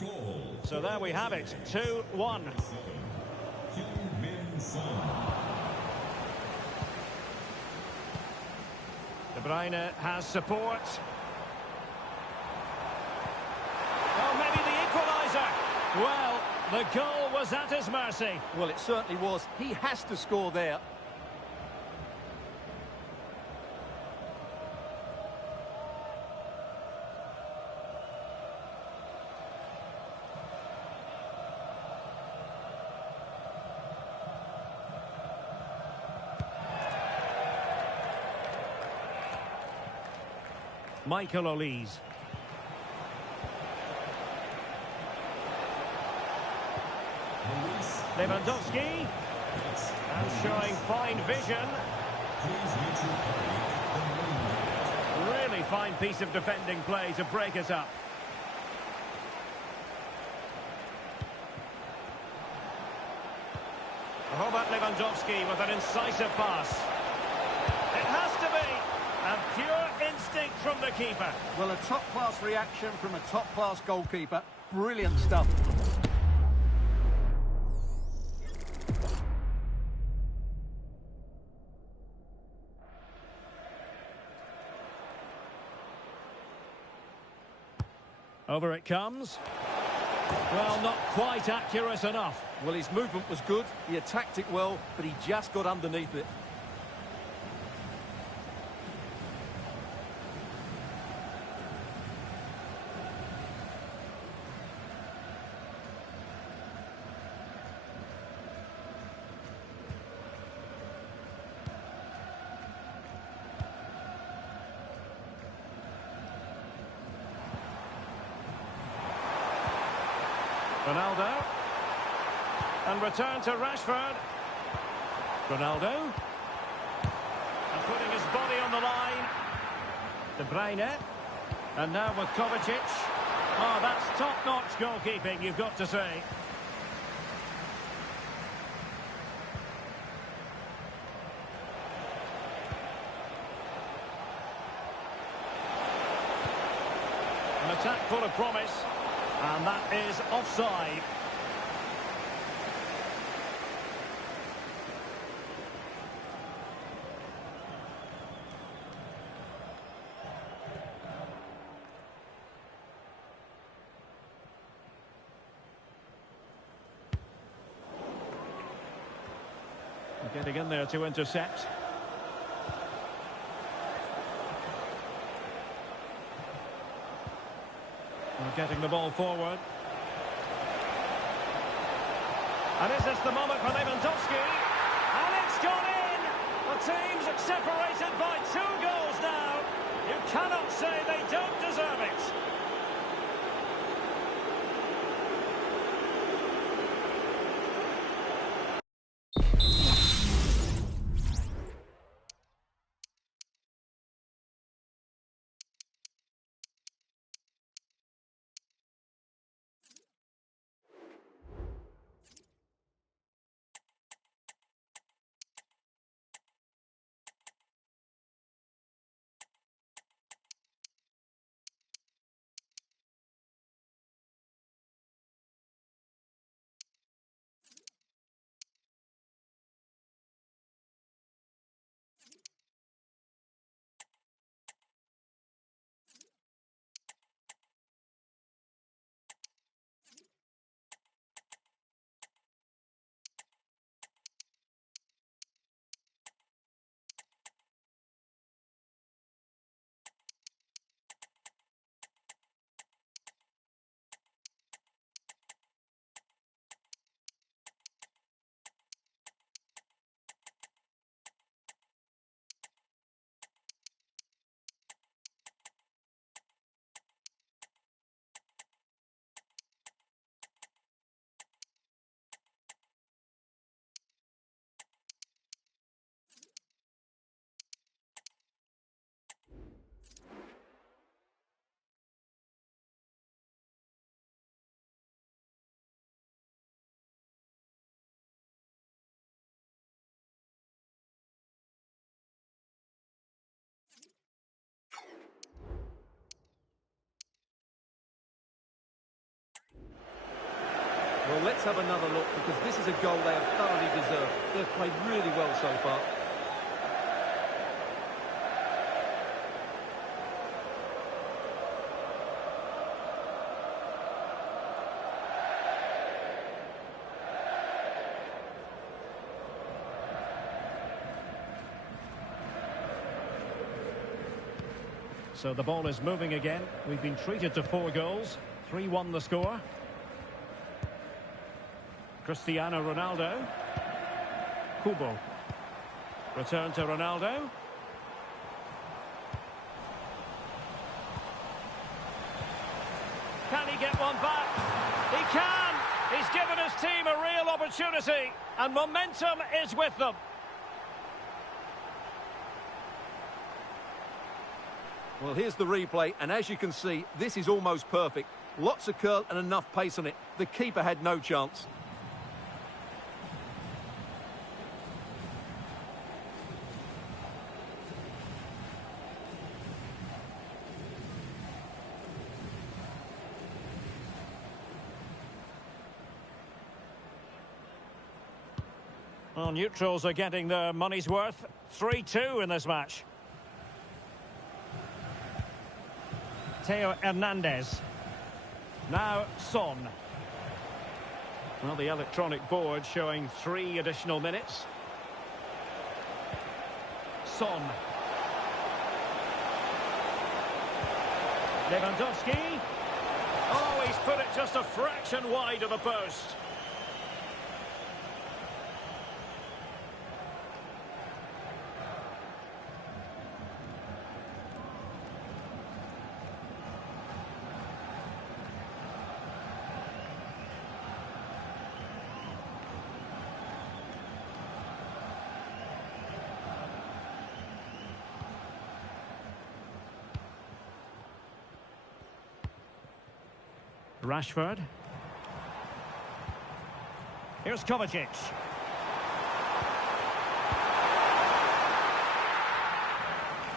Goal. So there we have it, 2-1. De Bruyne has support. Oh, maybe the equaliser. Well, the goal was at his mercy. Well, it certainly was. He has to score there. Michael Olise. Lewandowski. And showing fine vision. Really fine piece of defending play to break it up. How about Lewandowski with an incisive pass? It has to be. And pure instinct from the keeper. Well, a top-class reaction from a top-class goalkeeper. Brilliant stuff. Over it comes. Well, not quite accurate enough. Well, his movement was good. He attacked it well, but he just got underneath it. Ronaldo. And return to Rashford. Ronaldo. And putting his body on the line. De Bruyne. And now with Kovacic. Oh, that's top-notch goalkeeping, you've got to say. An attack full of promise. And that is offside. Getting in there to intercept. We're getting the ball forward. And is this the moment for Lewandowski? And it's gone in! The team's separated by 2 goals now. You cannot say they don't deserve it. Well, let's have another look, because this is a goal they have thoroughly deserved. They've played really well so far. So the ball is moving again. We've been treated to 4 goals. 3-1 the score. Cristiano Ronaldo. Kubo. Return to Ronaldo. Can he get one back? He can! He's given his team a real opportunity, and momentum is with them. Well, here's the replay, and as you can see, this is almost perfect. Lots of curl and enough pace on it. The keeper had no chance. Well, neutrals are getting their money's worth. 3-2 in this match. Theo Hernandez. Now Son. Well, the electronic board showing 3 additional minutes. Son. Lewandowski. Oh, he's put it just a fraction wide of the post. Rashford. Here's Kovacic.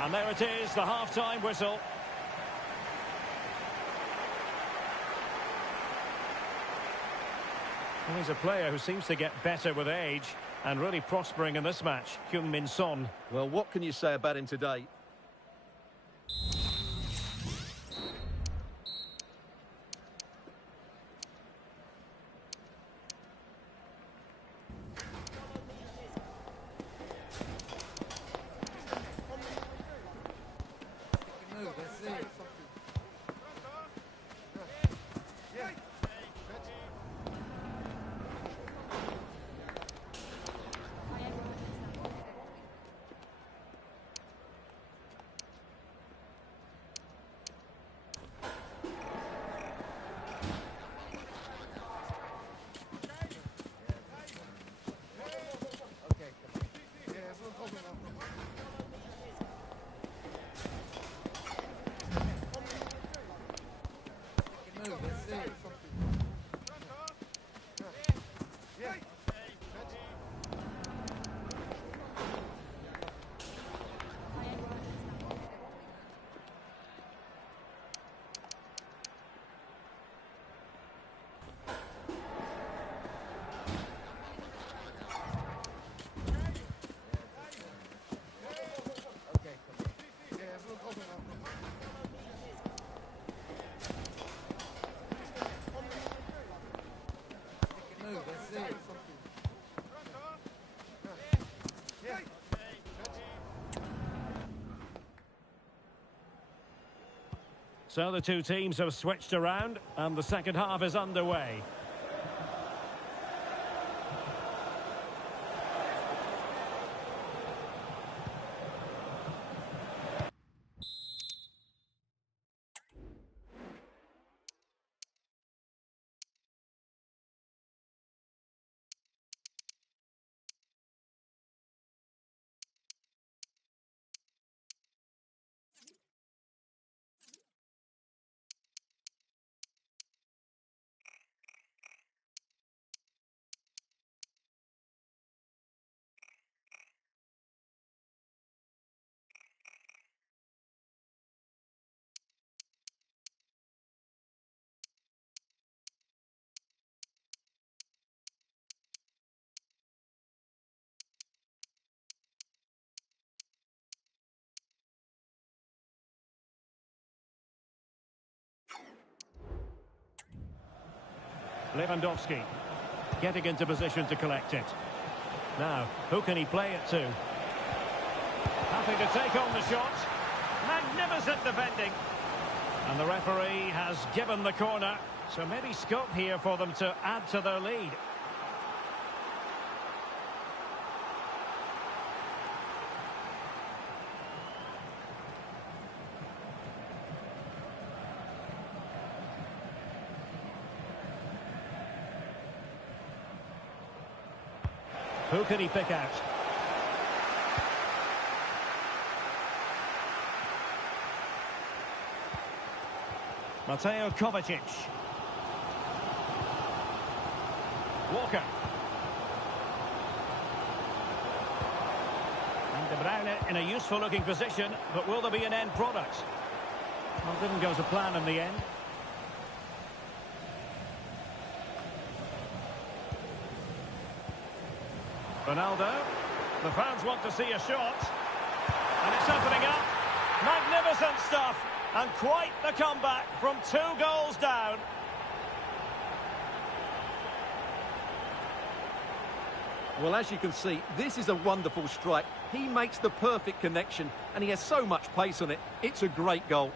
And there it is, the half-time whistle. Well, he's a player who seems to get better with age and really prospering in this match, Heung-min Son. Well, what can you say about him today? So the two teams have switched around and the second half is underway. Lewandowski getting into position to collect it. Now, who can he play it to? Happy to take on the shot. Magnificent defending. And the referee has given the corner. So maybe scope here for them to add to their lead. Who can he pick out? Mateo Kovacic. Walker. And De Bruyne in a useful looking position, but will there be an end product? Well, didn't go to plan in the end. Ronaldo. The fans want to see a shot. And it's opening up. Magnificent stuff. And quite the comeback from 2 goals down. Well, as you can see, this is a wonderful strike. He makes the perfect connection, and he has so much pace on it. It's a great goal.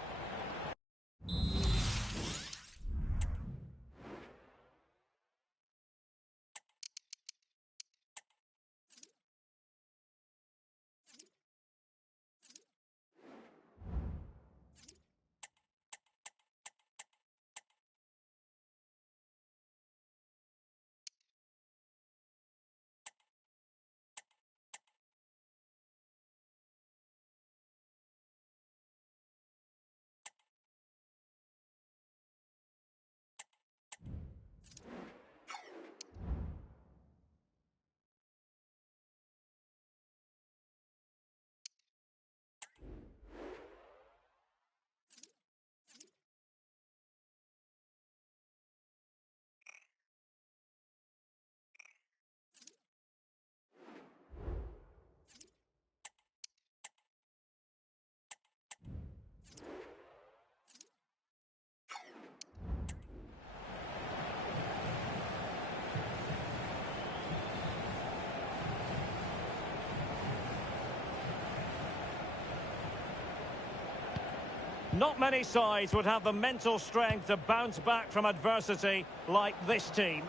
Not many sides would have the mental strength to bounce back from adversity like this team.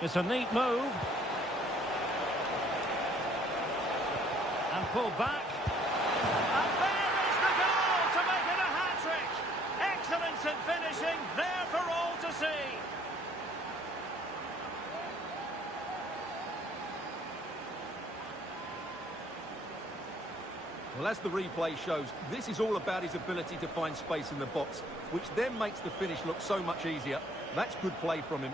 It's a neat move. And pulled back. And there is the goal to make it a hat-trick. Excellence in finishing, there for all to see. Well, as the replay shows, this is all about his ability to find space in the box, which then makes the finish look so much easier. That's good play from him.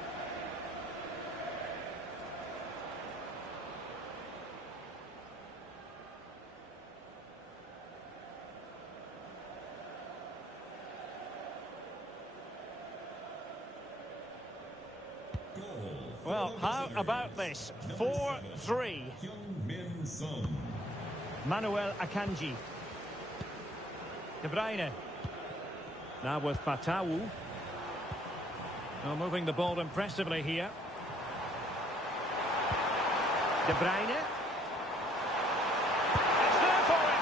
Well, how about this? 4-3. Manuel Akanji. De Bruyne. Now with Fatawu. Now moving the ball impressively here. De Bruyne. It's there for him.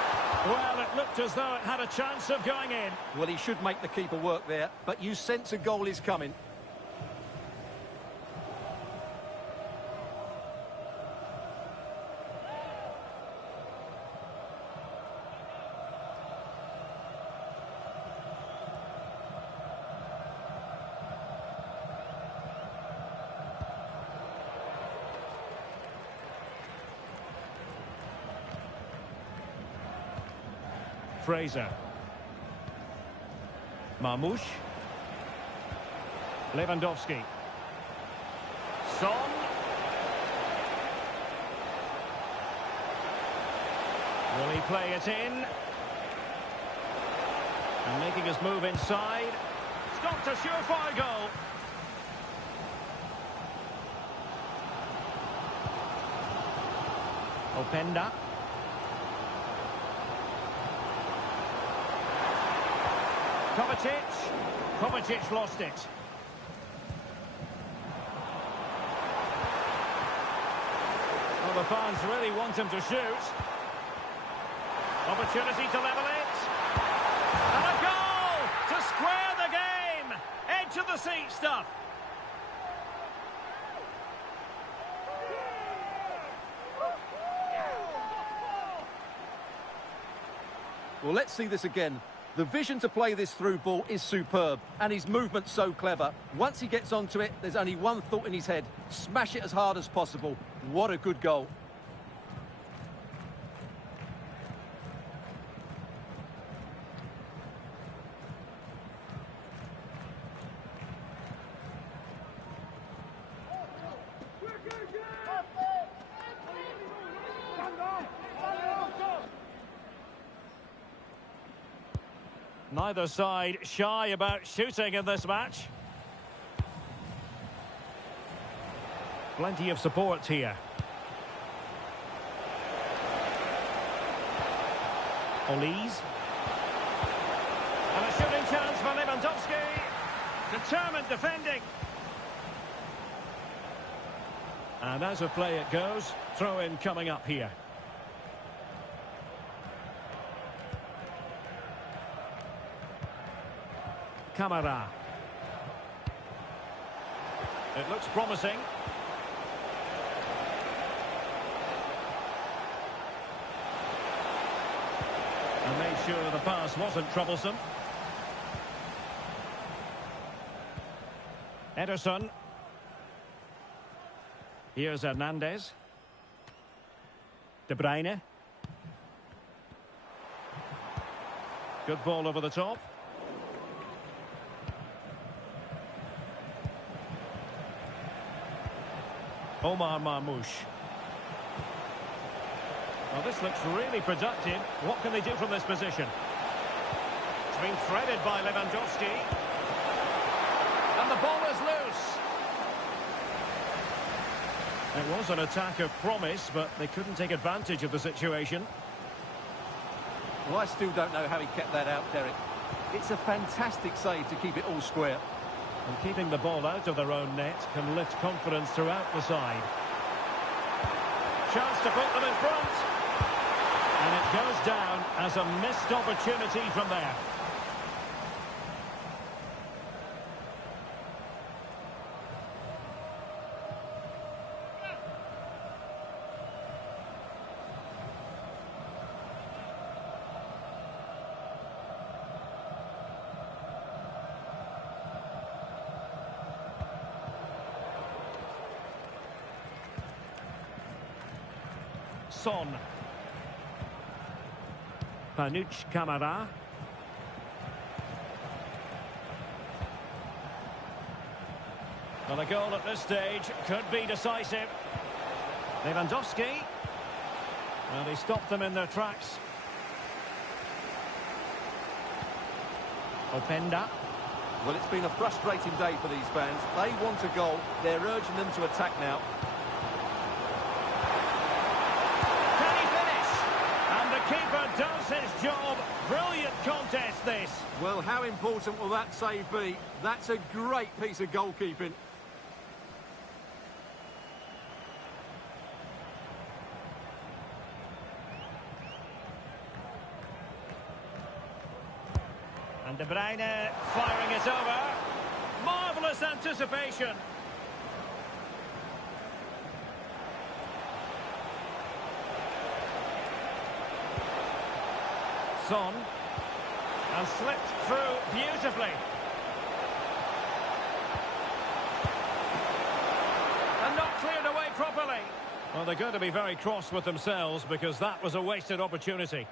Well, it looked as though it had a chance of going in. Well, he should make the keeper work there, but you sense a goal is coming. Fraser. Marmoush. Lewandowski. Son. Will he play it in? And making his move inside. Stopped a surefire goal. Openda. Kovacic lost it. Well, the fans really want him to shoot. Opportunity to level it. And a goal to square the game. Edge of the seat stuff. Well, let's see this again. The vision to play this through ball is superb, and his movement's so clever. Once he gets onto it, there's only one thought in his head: smash it as hard as possible. What a good goal. Neither side shy about shooting in this match. Plenty of support here. Olise. And a shooting chance for Lewandowski. Determined defending. And as a play it goes, throw in coming up here. Camara. It looks promising. And made sure the pass wasn't troublesome. Ederson. Here's Hernandez. De Bruyne. Good ball over the top. Omar Marmoush. Well, this looks really productive. What can they do from this position? It's been threaded by Lewandowski. And the ball is loose. It was an attack of promise, but they couldn't take advantage of the situation. Well, I still don't know how he kept that out, Derek. It's a fantastic save to keep it all square. And keeping the ball out of their own net can lift confidence throughout the side. Chance to put them in front. And it goes down as a missed opportunity from there. Son. Panuch Kamara. Well, a goal at this stage could be decisive. Lewandowski. And he stopped them in their tracks. Openda. Well, it's been a frustrating day for these fans. They want a goal. They're urging them to attack now. Keeper does his job. Brilliant contest, this. Well, how important will that save be? That's a great piece of goalkeeping. And De Bruyne firing it over. Marvellous anticipation. Son, and slipped through beautifully. And not cleared away properly. Well, they're going to be very cross with themselves because that was a wasted opportunity.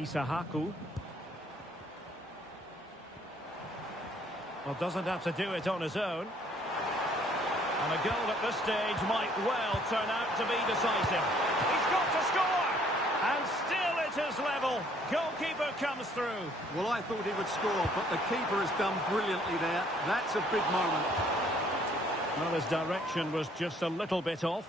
Isahaku. Well, doesn't have to do it on his own. And a goal at this stage might well turn out to be decisive. He's got to score! And still it is level. Goalkeeper comes through. Well, I thought he would score, but the keeper has done brilliantly there. That's a big moment. Well, his direction was just a little bit off.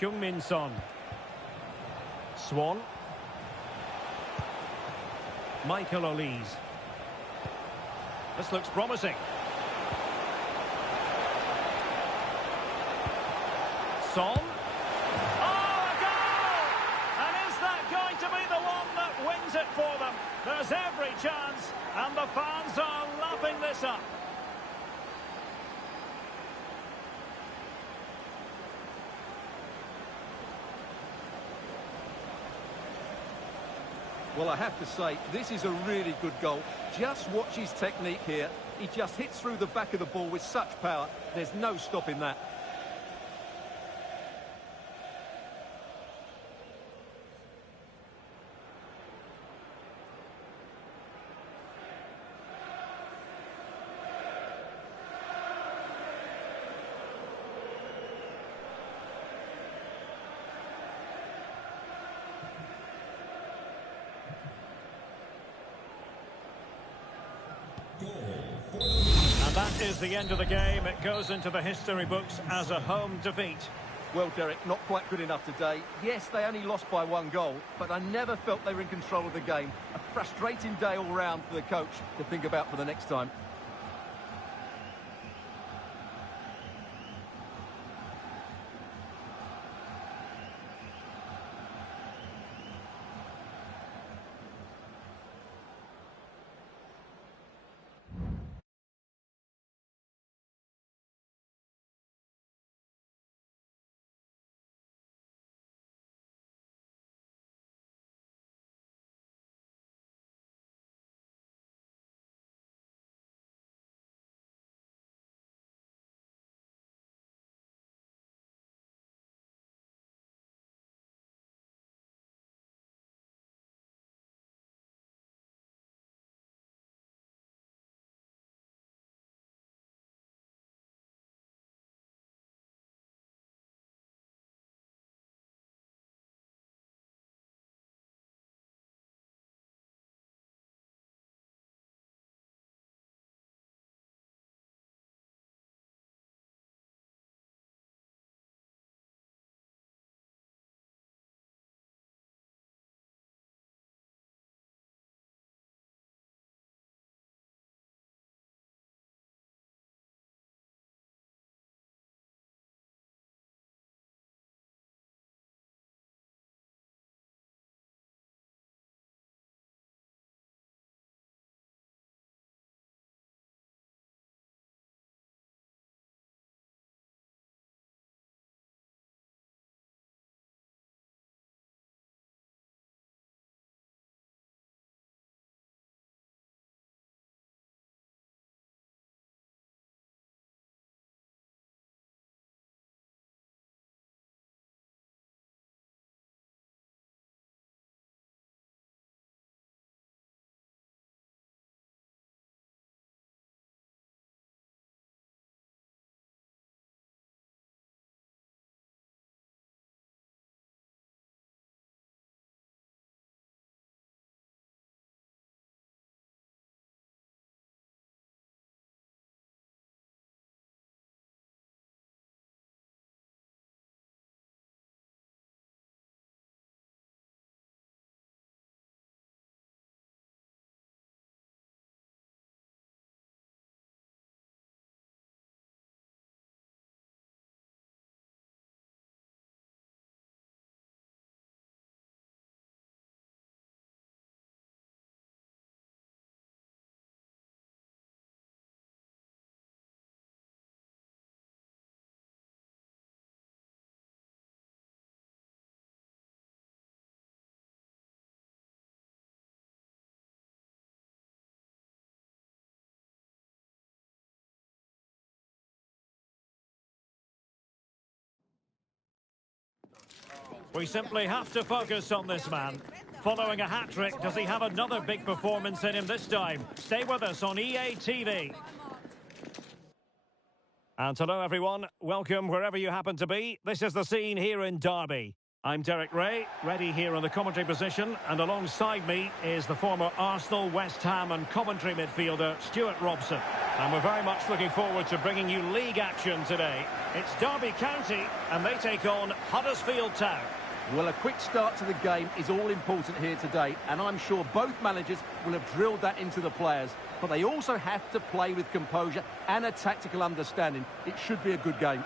Heung-min Son. Swan. Michael Olise. This looks promising. Son. Oh, a goal! And is that going to be the one that wins it for them? There's every chance, and the fans are lapping this up. Well, I have to say, this is a really good goal. Just watch his technique here. He just hits through the back of the ball with such power. There's no stopping that. And that is the end of the game. It goes into the history books as a home defeat. Well, Derek, not quite good enough today. Yes, they only lost by 1 goal, but I never felt they were in control of the game. A frustrating day all round for the coach to think about for the next time. We simply have to focus on this man. Following a hat-trick, does he have another big performance in him this time? Stay with us on EA TV. And hello everyone, welcome wherever you happen to be. This is the scene here in Derby. I'm Derek Ray, ready here in the commentary position, and alongside me is the former Arsenal, West Ham and Coventry midfielder Stuart Robson. And we're very much looking forward to bringing you league action today. It's Derby County and they take on Huddersfield Town. Well, a quick start to the game is all important here today, and I'm sure both managers will have drilled that into the players. But they also have to play with composure and a tactical understanding. It should be a good game.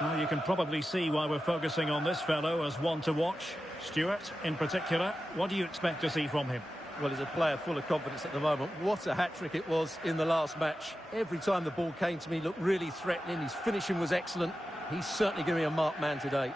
Well, you can probably see why we're focusing on this fellow as one to watch. Stuart, in particular, what do you expect to see from him? Well, he's a player full of confidence at the moment. What a hat-trick it was in the last match. Every time the ball came to me, he looked really threatening. His finishing was excellent. He's certainly going to be a marked man today.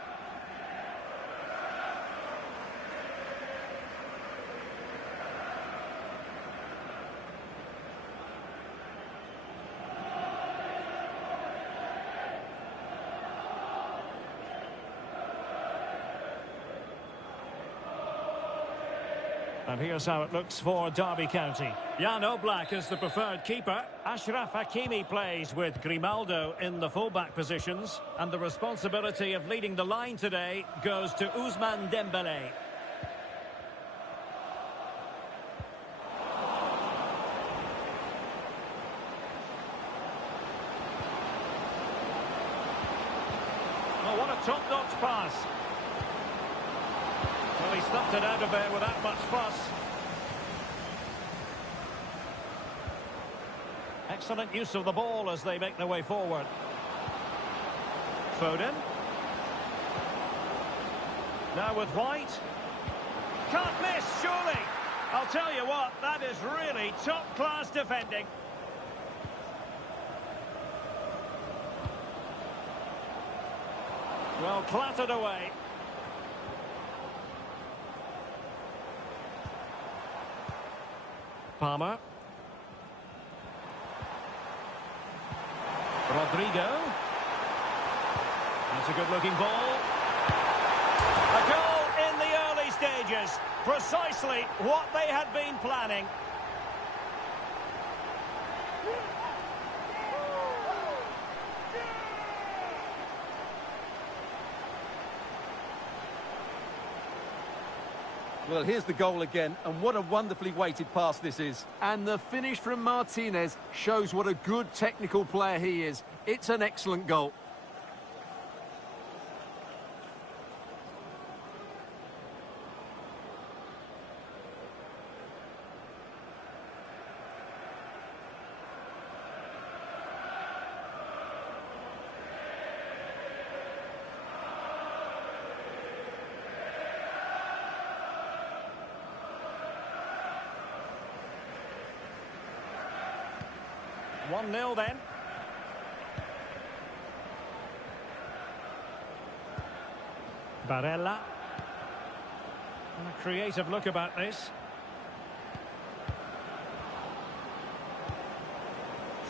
And here's how it looks for Derby County. Jan Oblak is the preferred keeper. Ashraf Hakimi plays with Grimaldo in the fullback positions. And the responsibility of leading the line today goes to Ousmane Dembélé. Oh, what a top-notch pass. Well, he stuffed it out of there without much fuss. Excellent use of the ball as they make their way forward. Foden. Now with White. Can't miss, surely. I'll tell you what, that is really top-class defending. Well, clattered away. Palmer. Rodrigo. That's a good-looking ball. A goal in the early stages. Precisely what they had been planning. Well, here's the goal again, and what a wonderfully weighted pass this is. And the finish from Martinez shows what a good technical player he is. It's an excellent goal. One 0 then. Barella. And a creative look about this.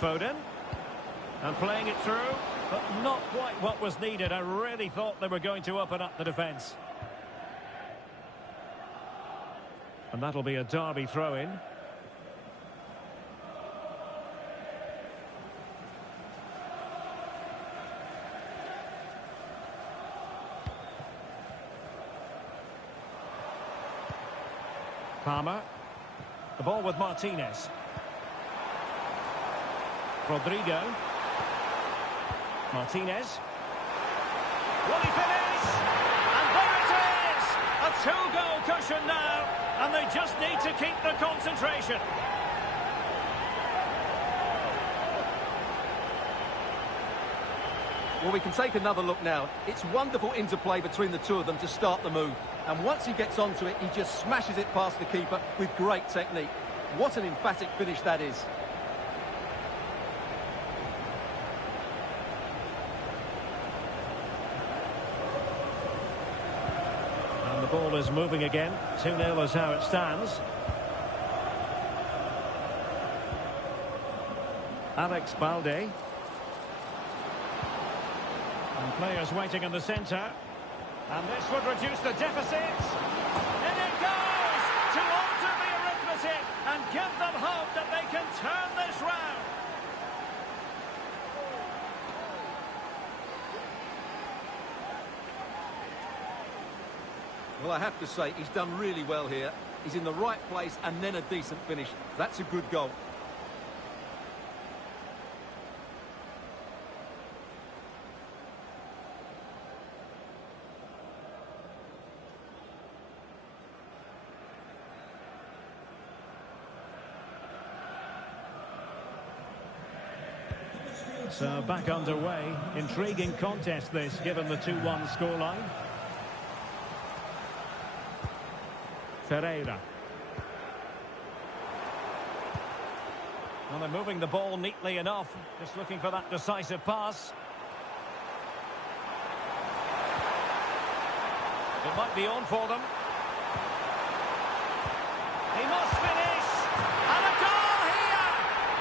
Foden. And playing it through, but not quite what was needed. I really thought they were going to open up the defence. And that'll be a Derby throw-in. Palmer. The ball with Martinez. Rodrigo. Martinez. Will he finish? And there it is! A two-goal cushion now, and they just need to keep the concentration. Well, we can take another look now. It's wonderful interplay between the two of them to start the move. And once he gets onto it, he just smashes it past the keeper with great technique. What an emphatic finish that is. And the ball is moving again. 2-0 is how it stands. Alex Balde. And players waiting in the centre. And this would reduce the deficit. In it goes! To alter the arithmetic and give them hope that they can turn this round. Well, I have to say, he's done really well here. He's in the right place and then a decent finish. That's a good goal. So back underway. Intriguing contest this, given the 2-1 scoreline. Ferreira. Well, they're moving the ball neatly enough. Just looking for that decisive pass. It might be on for them. He must finish. And a goal here!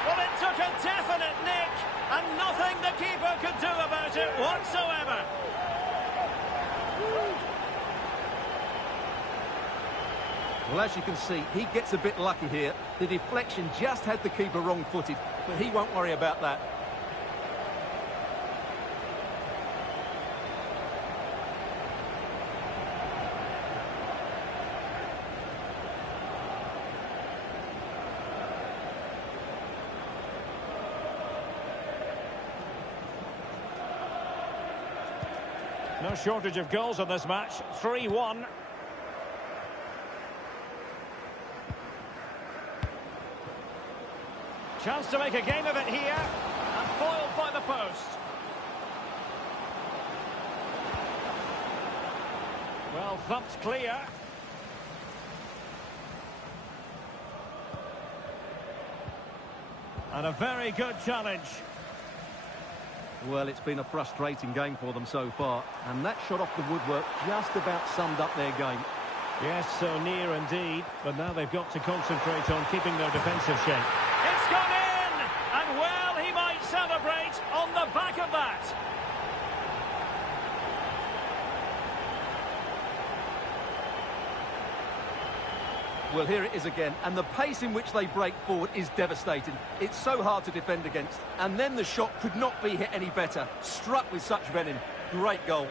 Well, it took a definite nick, and nothing the keeper could do about it whatsoever. Well, as you can see, he gets a bit lucky here. The deflection just had the keeper wrong-footed, but he won't worry about that. No shortage of goals in this match. 3-1. Chance to make a game of it here, and foiled by the post. Well, thumped clear. And a very good challenge. Well, it's been a frustrating game for them so far, and that shot off the woodwork just about summed up their game. Yes, so near indeed, but now they've got to concentrate on keeping their defensive shape. It's gone in! And well, he might celebrate on the back of that. Well, here it is again, and the pace in which they break forward is devastating. It's so hard to defend against, and then the shot could not be hit any better. Struck with such venom. Great goal.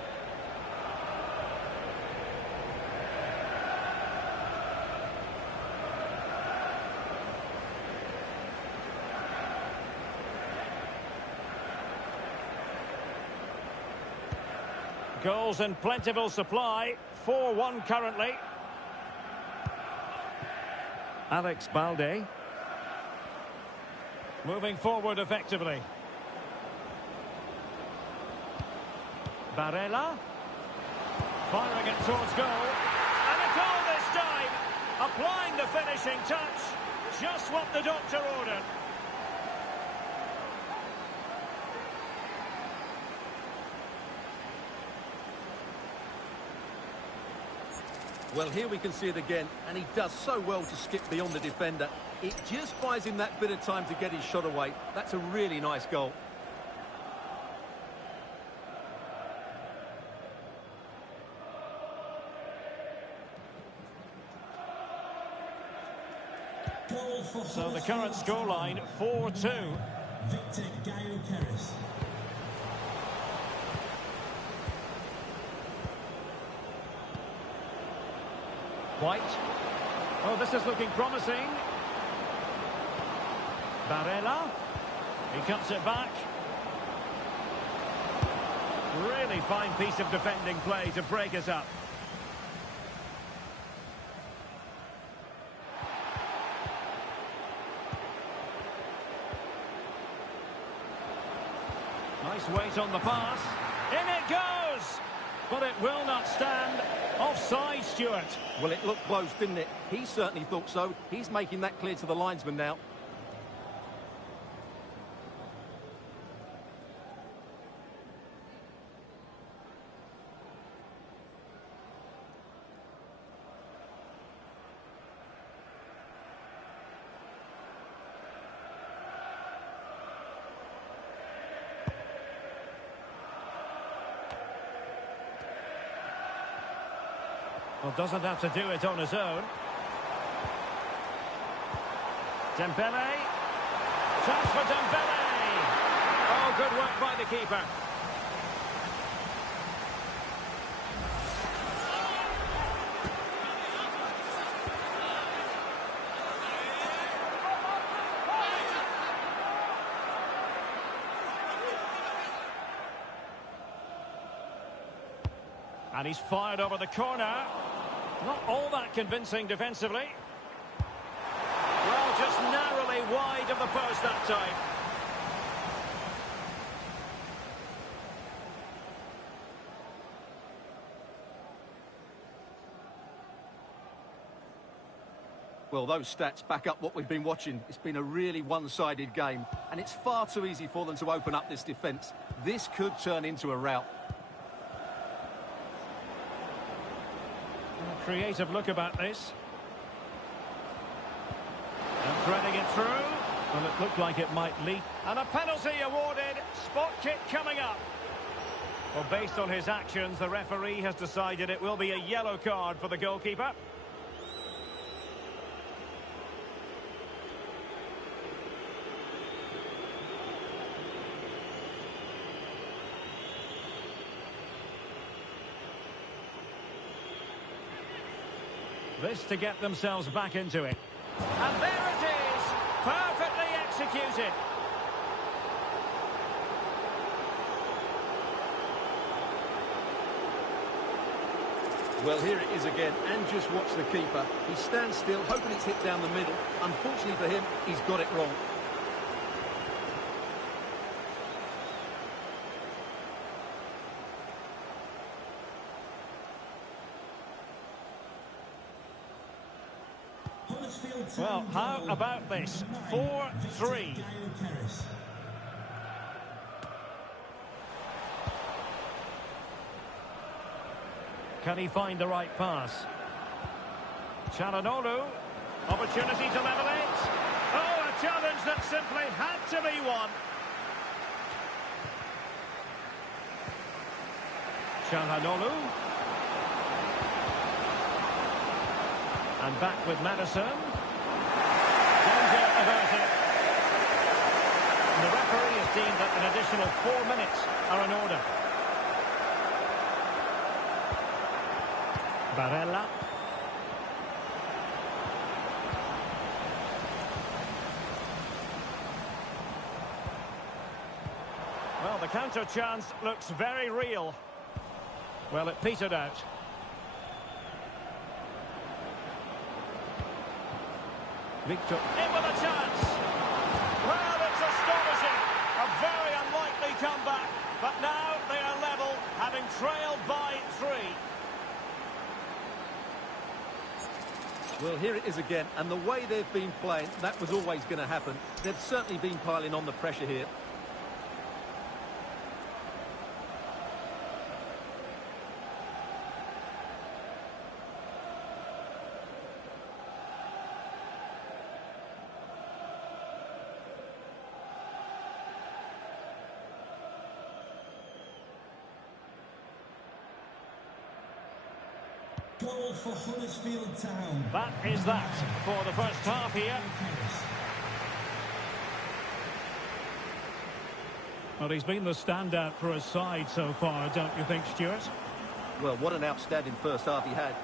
Goals in plentiful supply. 4-1 currently. Alex Balde. Moving forward effectively. Barella. Firing it towards goal. And a goal this time. Applying the finishing touch. Just what the doctor ordered. Well, here we can see it again, and he does so well to skip beyond the defender. It just buys him that bit of time to get his shot away. That's a really nice goal. So the current scoreline, 4-2. Victor Gaio Perez. White. Oh, this is looking promising. Barella. He cuts it back. Really fine piece of defending play to break us up. Nice weight on the pass. In it goes! But it will not stand. Offside, Stuart. Well, it looked close, didn't it? He certainly thought so. He's making that clear to the linesman now. Well, doesn't have to do it on his own. Dembele. Chance for Dembele. Oh, good work by the keeper. And he's fired over the corner. Not all that convincing defensively. Well, just narrowly wide of the post that time. Well, those stats back up what we've been watching. It's been a really one-sided game, and it's far too easy for them to open up this defence. This could turn into a rout. Creative look about this. And threading it through. Well, it looked like it might leak. And a penalty awarded. Spot kick coming up. Well, based on his actions, the referee has decided it will be a yellow card for the goalkeeper. This to get themselves back into it. And there it is! Perfectly executed. Well, here it is again, and just watch the keeper. He stands still, hoping it's hit down the middle. Unfortunately for him, he's got it wrong. Well, how about this? 4-3. Can he find the right pass? Çalhanoğlu. Opportunity to level it. Oh, a challenge that simply had to be won. Çalhanoğlu. And back with Madison. Danger averted. And the referee has deemed that an additional 4 minutes are in order. Barella. Well, the counter chance looks very real. Well, it petered out. Victor in with a chance. Well, it's astonishing. A very unlikely comeback. But now they are level, having trailed by 3. Well, here it is again, and the way they've been playing, that was always going to happen. They've certainly been piling on the pressure here. Goal for Huddersfield Town. That is that for the first half here. Well, he's been the standout for his side so far, don't you think, Stuart? Well, what an outstanding first half he had.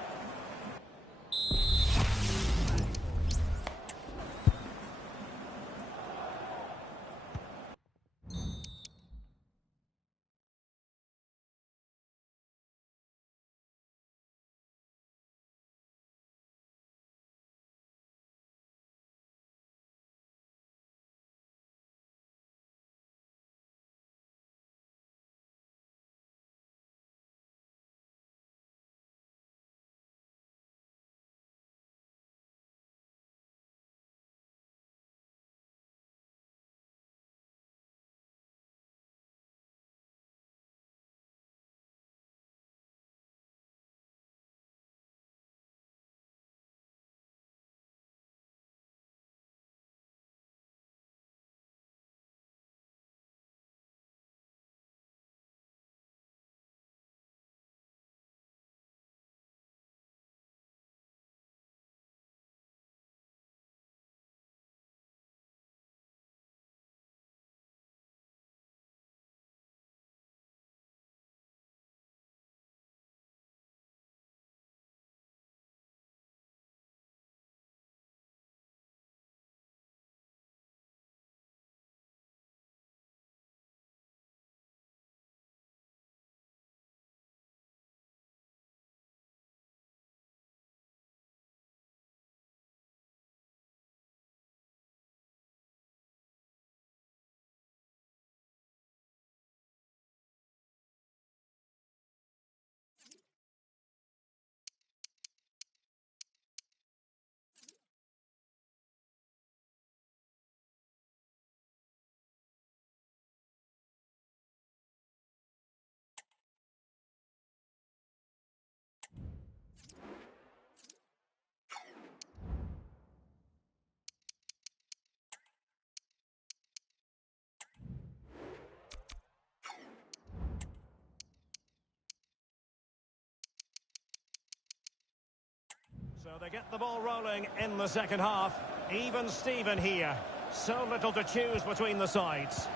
So they get the ball rolling in the second half. Even Steven here. So little to choose between the sides.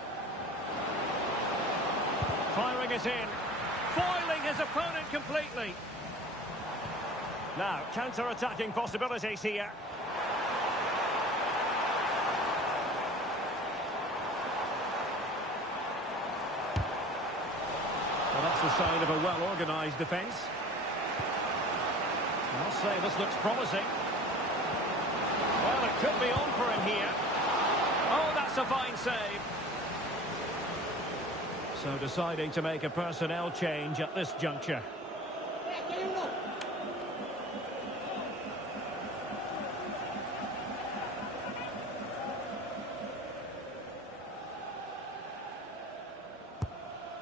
Firing it in. Foiling his opponent completely. Now, counter-attacking possibilities here. Well, that's the sign of a well-organised defence. I must say, this looks promising. Well, it could be on for him here. Oh, that's a fine save. So deciding to make a personnel change at this juncture.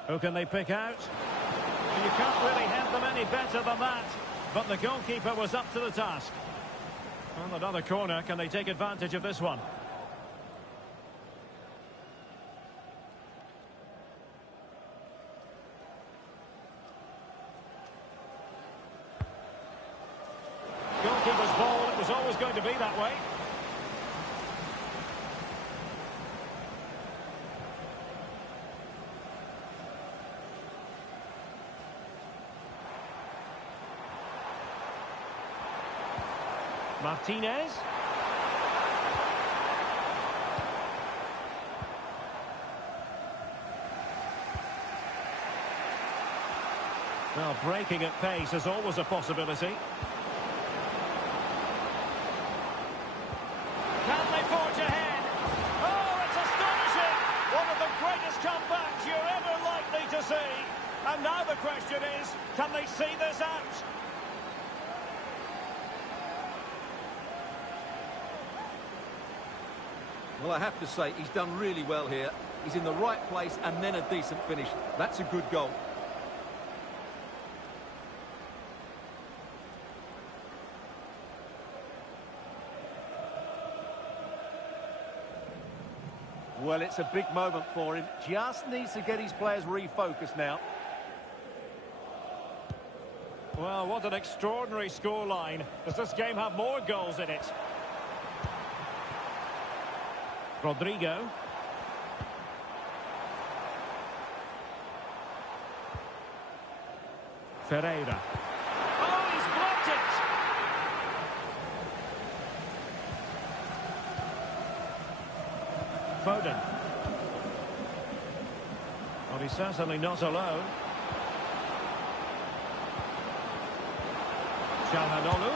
Who can they pick out? Well, you can't really head them any better than that. But the goalkeeper was up to the task. Well, another corner. Can they take advantage of this one? Goalkeeper's ball. It was always going to be that way. Martinez. Well, breaking at pace is always a possibility. Can they forge ahead? Oh, it's astonishing! One of the greatest comebacks you're ever likely to see. And now the question is, can they see this out? Well, I have to say, he's done really well here. He's in the right place and then a decent finish. That's a good goal. Well, it's a big moment for him. Just needs to get his players refocused now. Well, what an extraordinary scoreline. Does this game have more goals in it? Rodrigo. Ferreira. Oh, he's blocked it! Foden. Well, he's certainly not alone. Çalhanoğlu.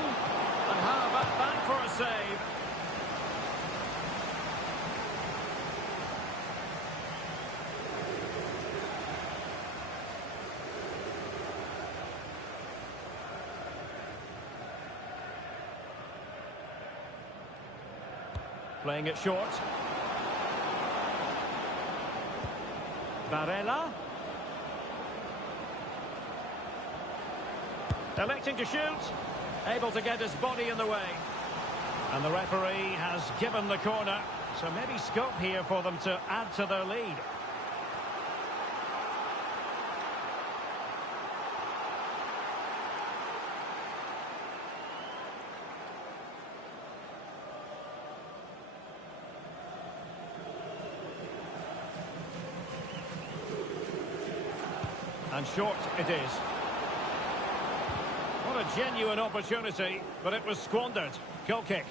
And how about that for a save? Playing it short. Barella. Electing to shoot. Able to get his body in the way. And the referee has given the corner. So maybe scope here for them to add to their lead. And short it is. What a genuine opportunity, but it was squandered. Goal kick.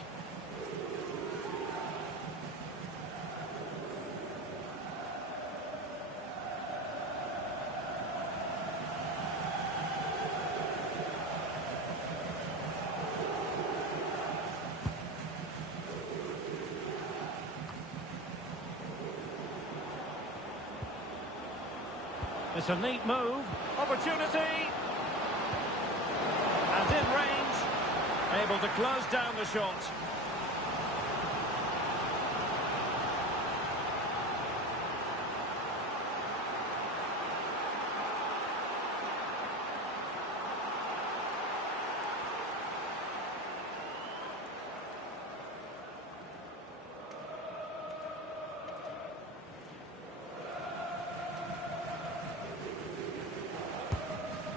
It's a neat move. Opportunity. And in range. Able to close down the shot.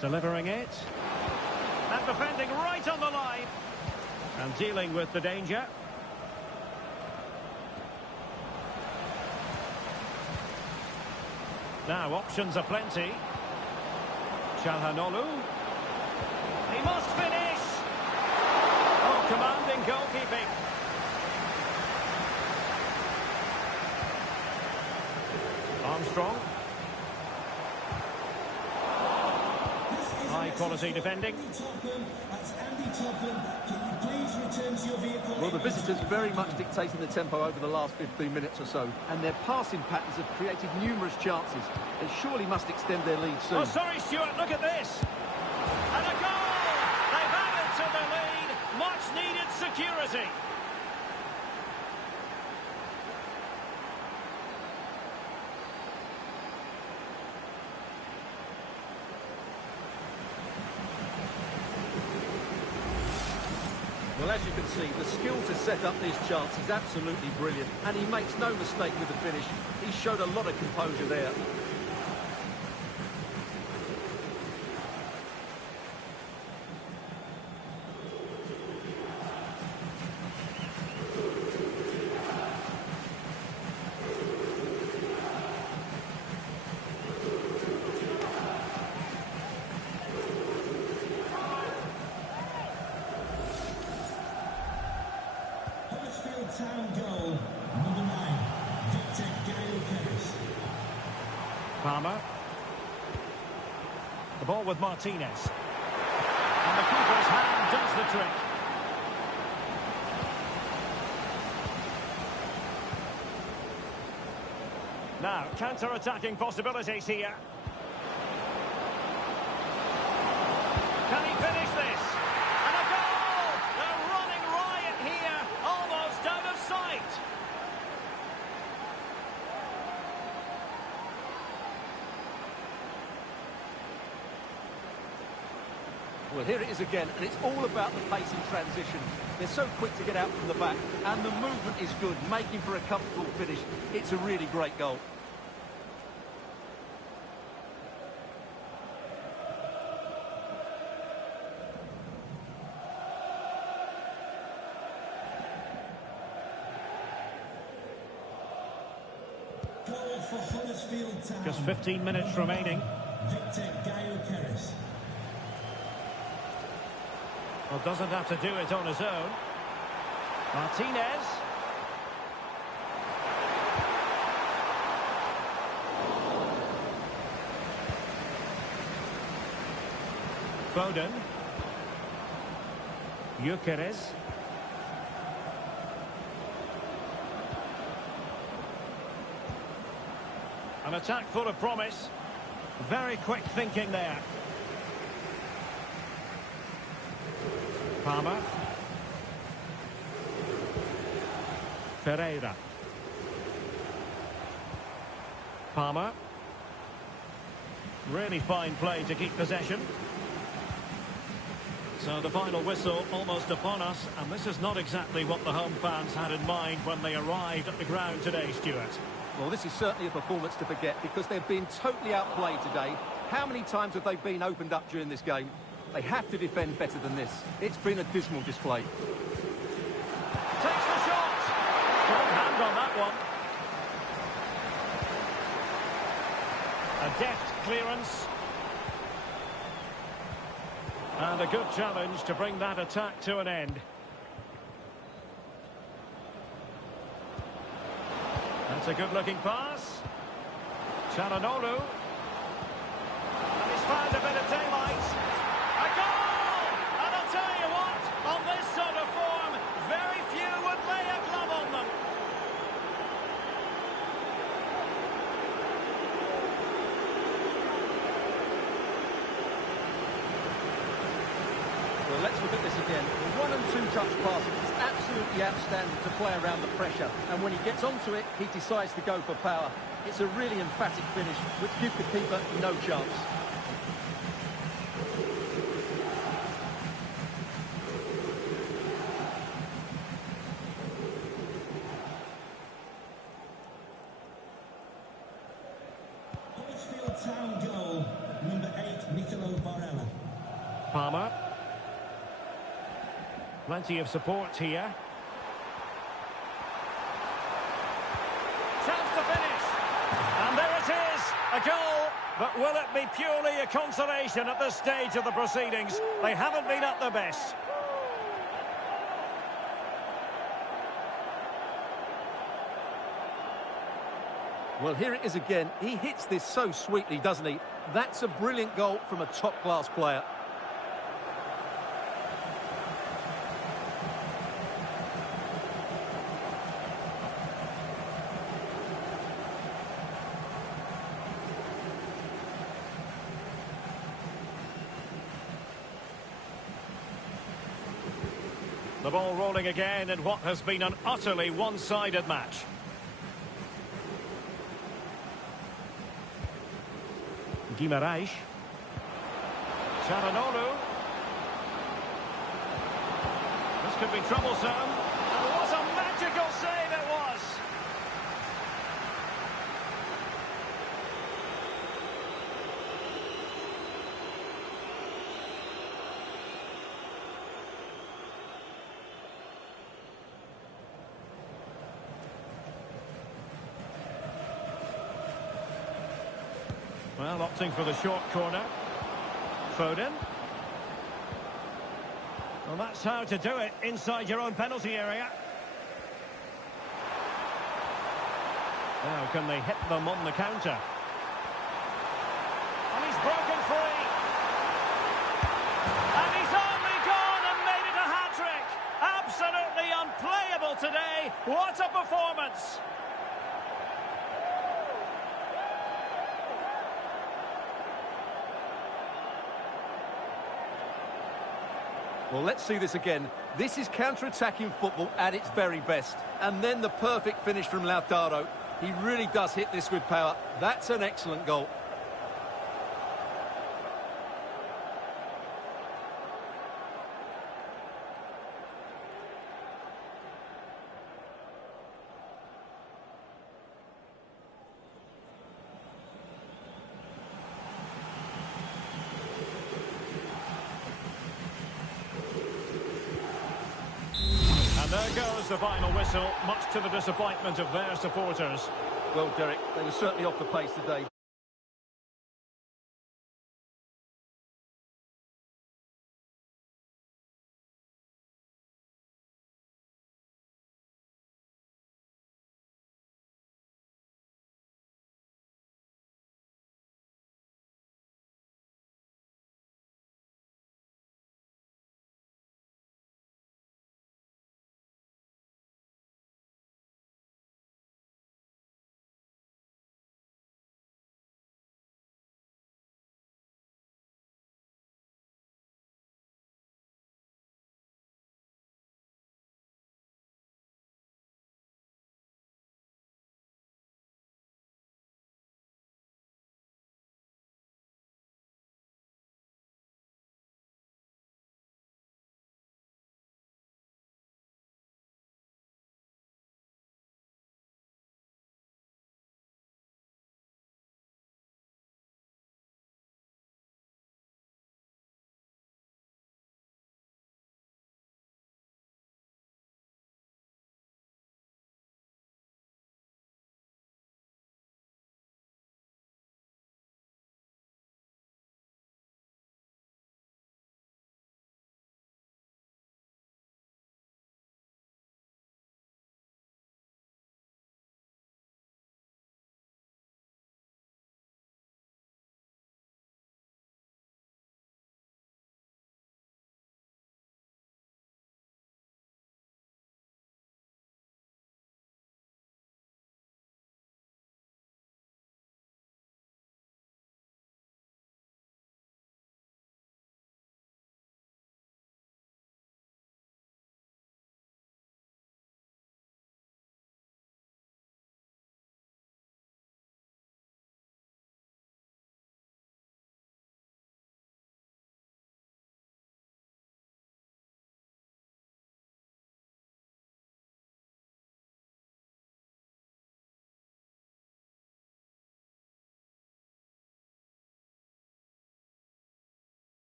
Delivering it. And defending right on the line. And dealing with the danger. Now, options are plenty. Çalhanoğlu. He must finish! Oh, commanding goalkeeping. Armstrong. High quality defending. Well, the visitors very much dictating the tempo over the last 15 minutes or so, and their passing patterns have created numerous chances. They surely must extend their lead soon. Oh, sorry, Stuart, look at this. And a goal! They've added to the lead. Much needed security. Well, as you can see, the skill to set up this chance is absolutely brilliant, and he makes no mistake with the finish. He showed a lot of composure there. Town goal, number 9, Victor Gale-Perez. Palmer. The ball with Martinez. And the keeper's hand does the trick. Now, counter-attacking possibilities here. Can he finish this? And a goal! They're running riot here, almost out of sight. Well, here it is again, and it's all about the pace in transition. They're so quick to get out from the back, and the movement is good, making for a comfortable finish. It's a really great goal. Goal for Huddersfield Town. Just 15 minutes remaining. Victor Gale-Perez. Well, doesn't have to do it on his own. Martinez. Foden. Gyökeres. An attack full of promise. Very quick thinking there. Palmer. Ferreira. Palmer. Really fine play to keep possession. So the final whistle almost upon us, and this is not exactly what the home fans had in mind when they arrived at the ground today, Stuart. Well, this is certainly a performance to forget because they've been totally outplayed today. How many times have they been opened up during this game? They have to defend better than this. It's been a dismal display. Takes the shot! Strong hand on that one. A deft clearance. And a good challenge to bring that attack to an end. That's a good-looking pass. Çalhanoğlu. And he's found a bit of daylight. A goal! And I'll tell you what, on this sort of form, very few would lay a glove on them. Well, let's look at this again. The 1- and 2-touch passing is absolutely outstanding to play around the pressure. And when he gets onto it, he decides to go for power. It's a really emphatic finish, which gives the keeper no chance. Huddersfield Town goal, number 8, Nicolo Barella. Palmer. Plenty of support here. Chance to finish. And there it is, a goal. But will it be purely a consolation at this stage of the proceedings? They haven't been at their best. Well, here it is again. He hits this so sweetly, doesn't he? That's a brilliant goal from a top-class player. The ball rolling again in what has been an utterly one-sided match. Guimaraes. Çalhanoğlu. This could be troublesome. And what a magical save it was! Well, opting for the short corner. Foden. Well, that's how to do it inside your own penalty area. Now, can they hit them on the counter? And he's broken free. And he's only gone and made it a hat-trick. Absolutely unplayable today. What a performance! Well, let's see this again. This is counter-attacking football at its very best. And then the perfect finish from Lautaro. He really does hit this with power. That's an excellent goal. There goes the final whistle, much to the disappointment of their supporters. Well, Derek, they were certainly off the pace today.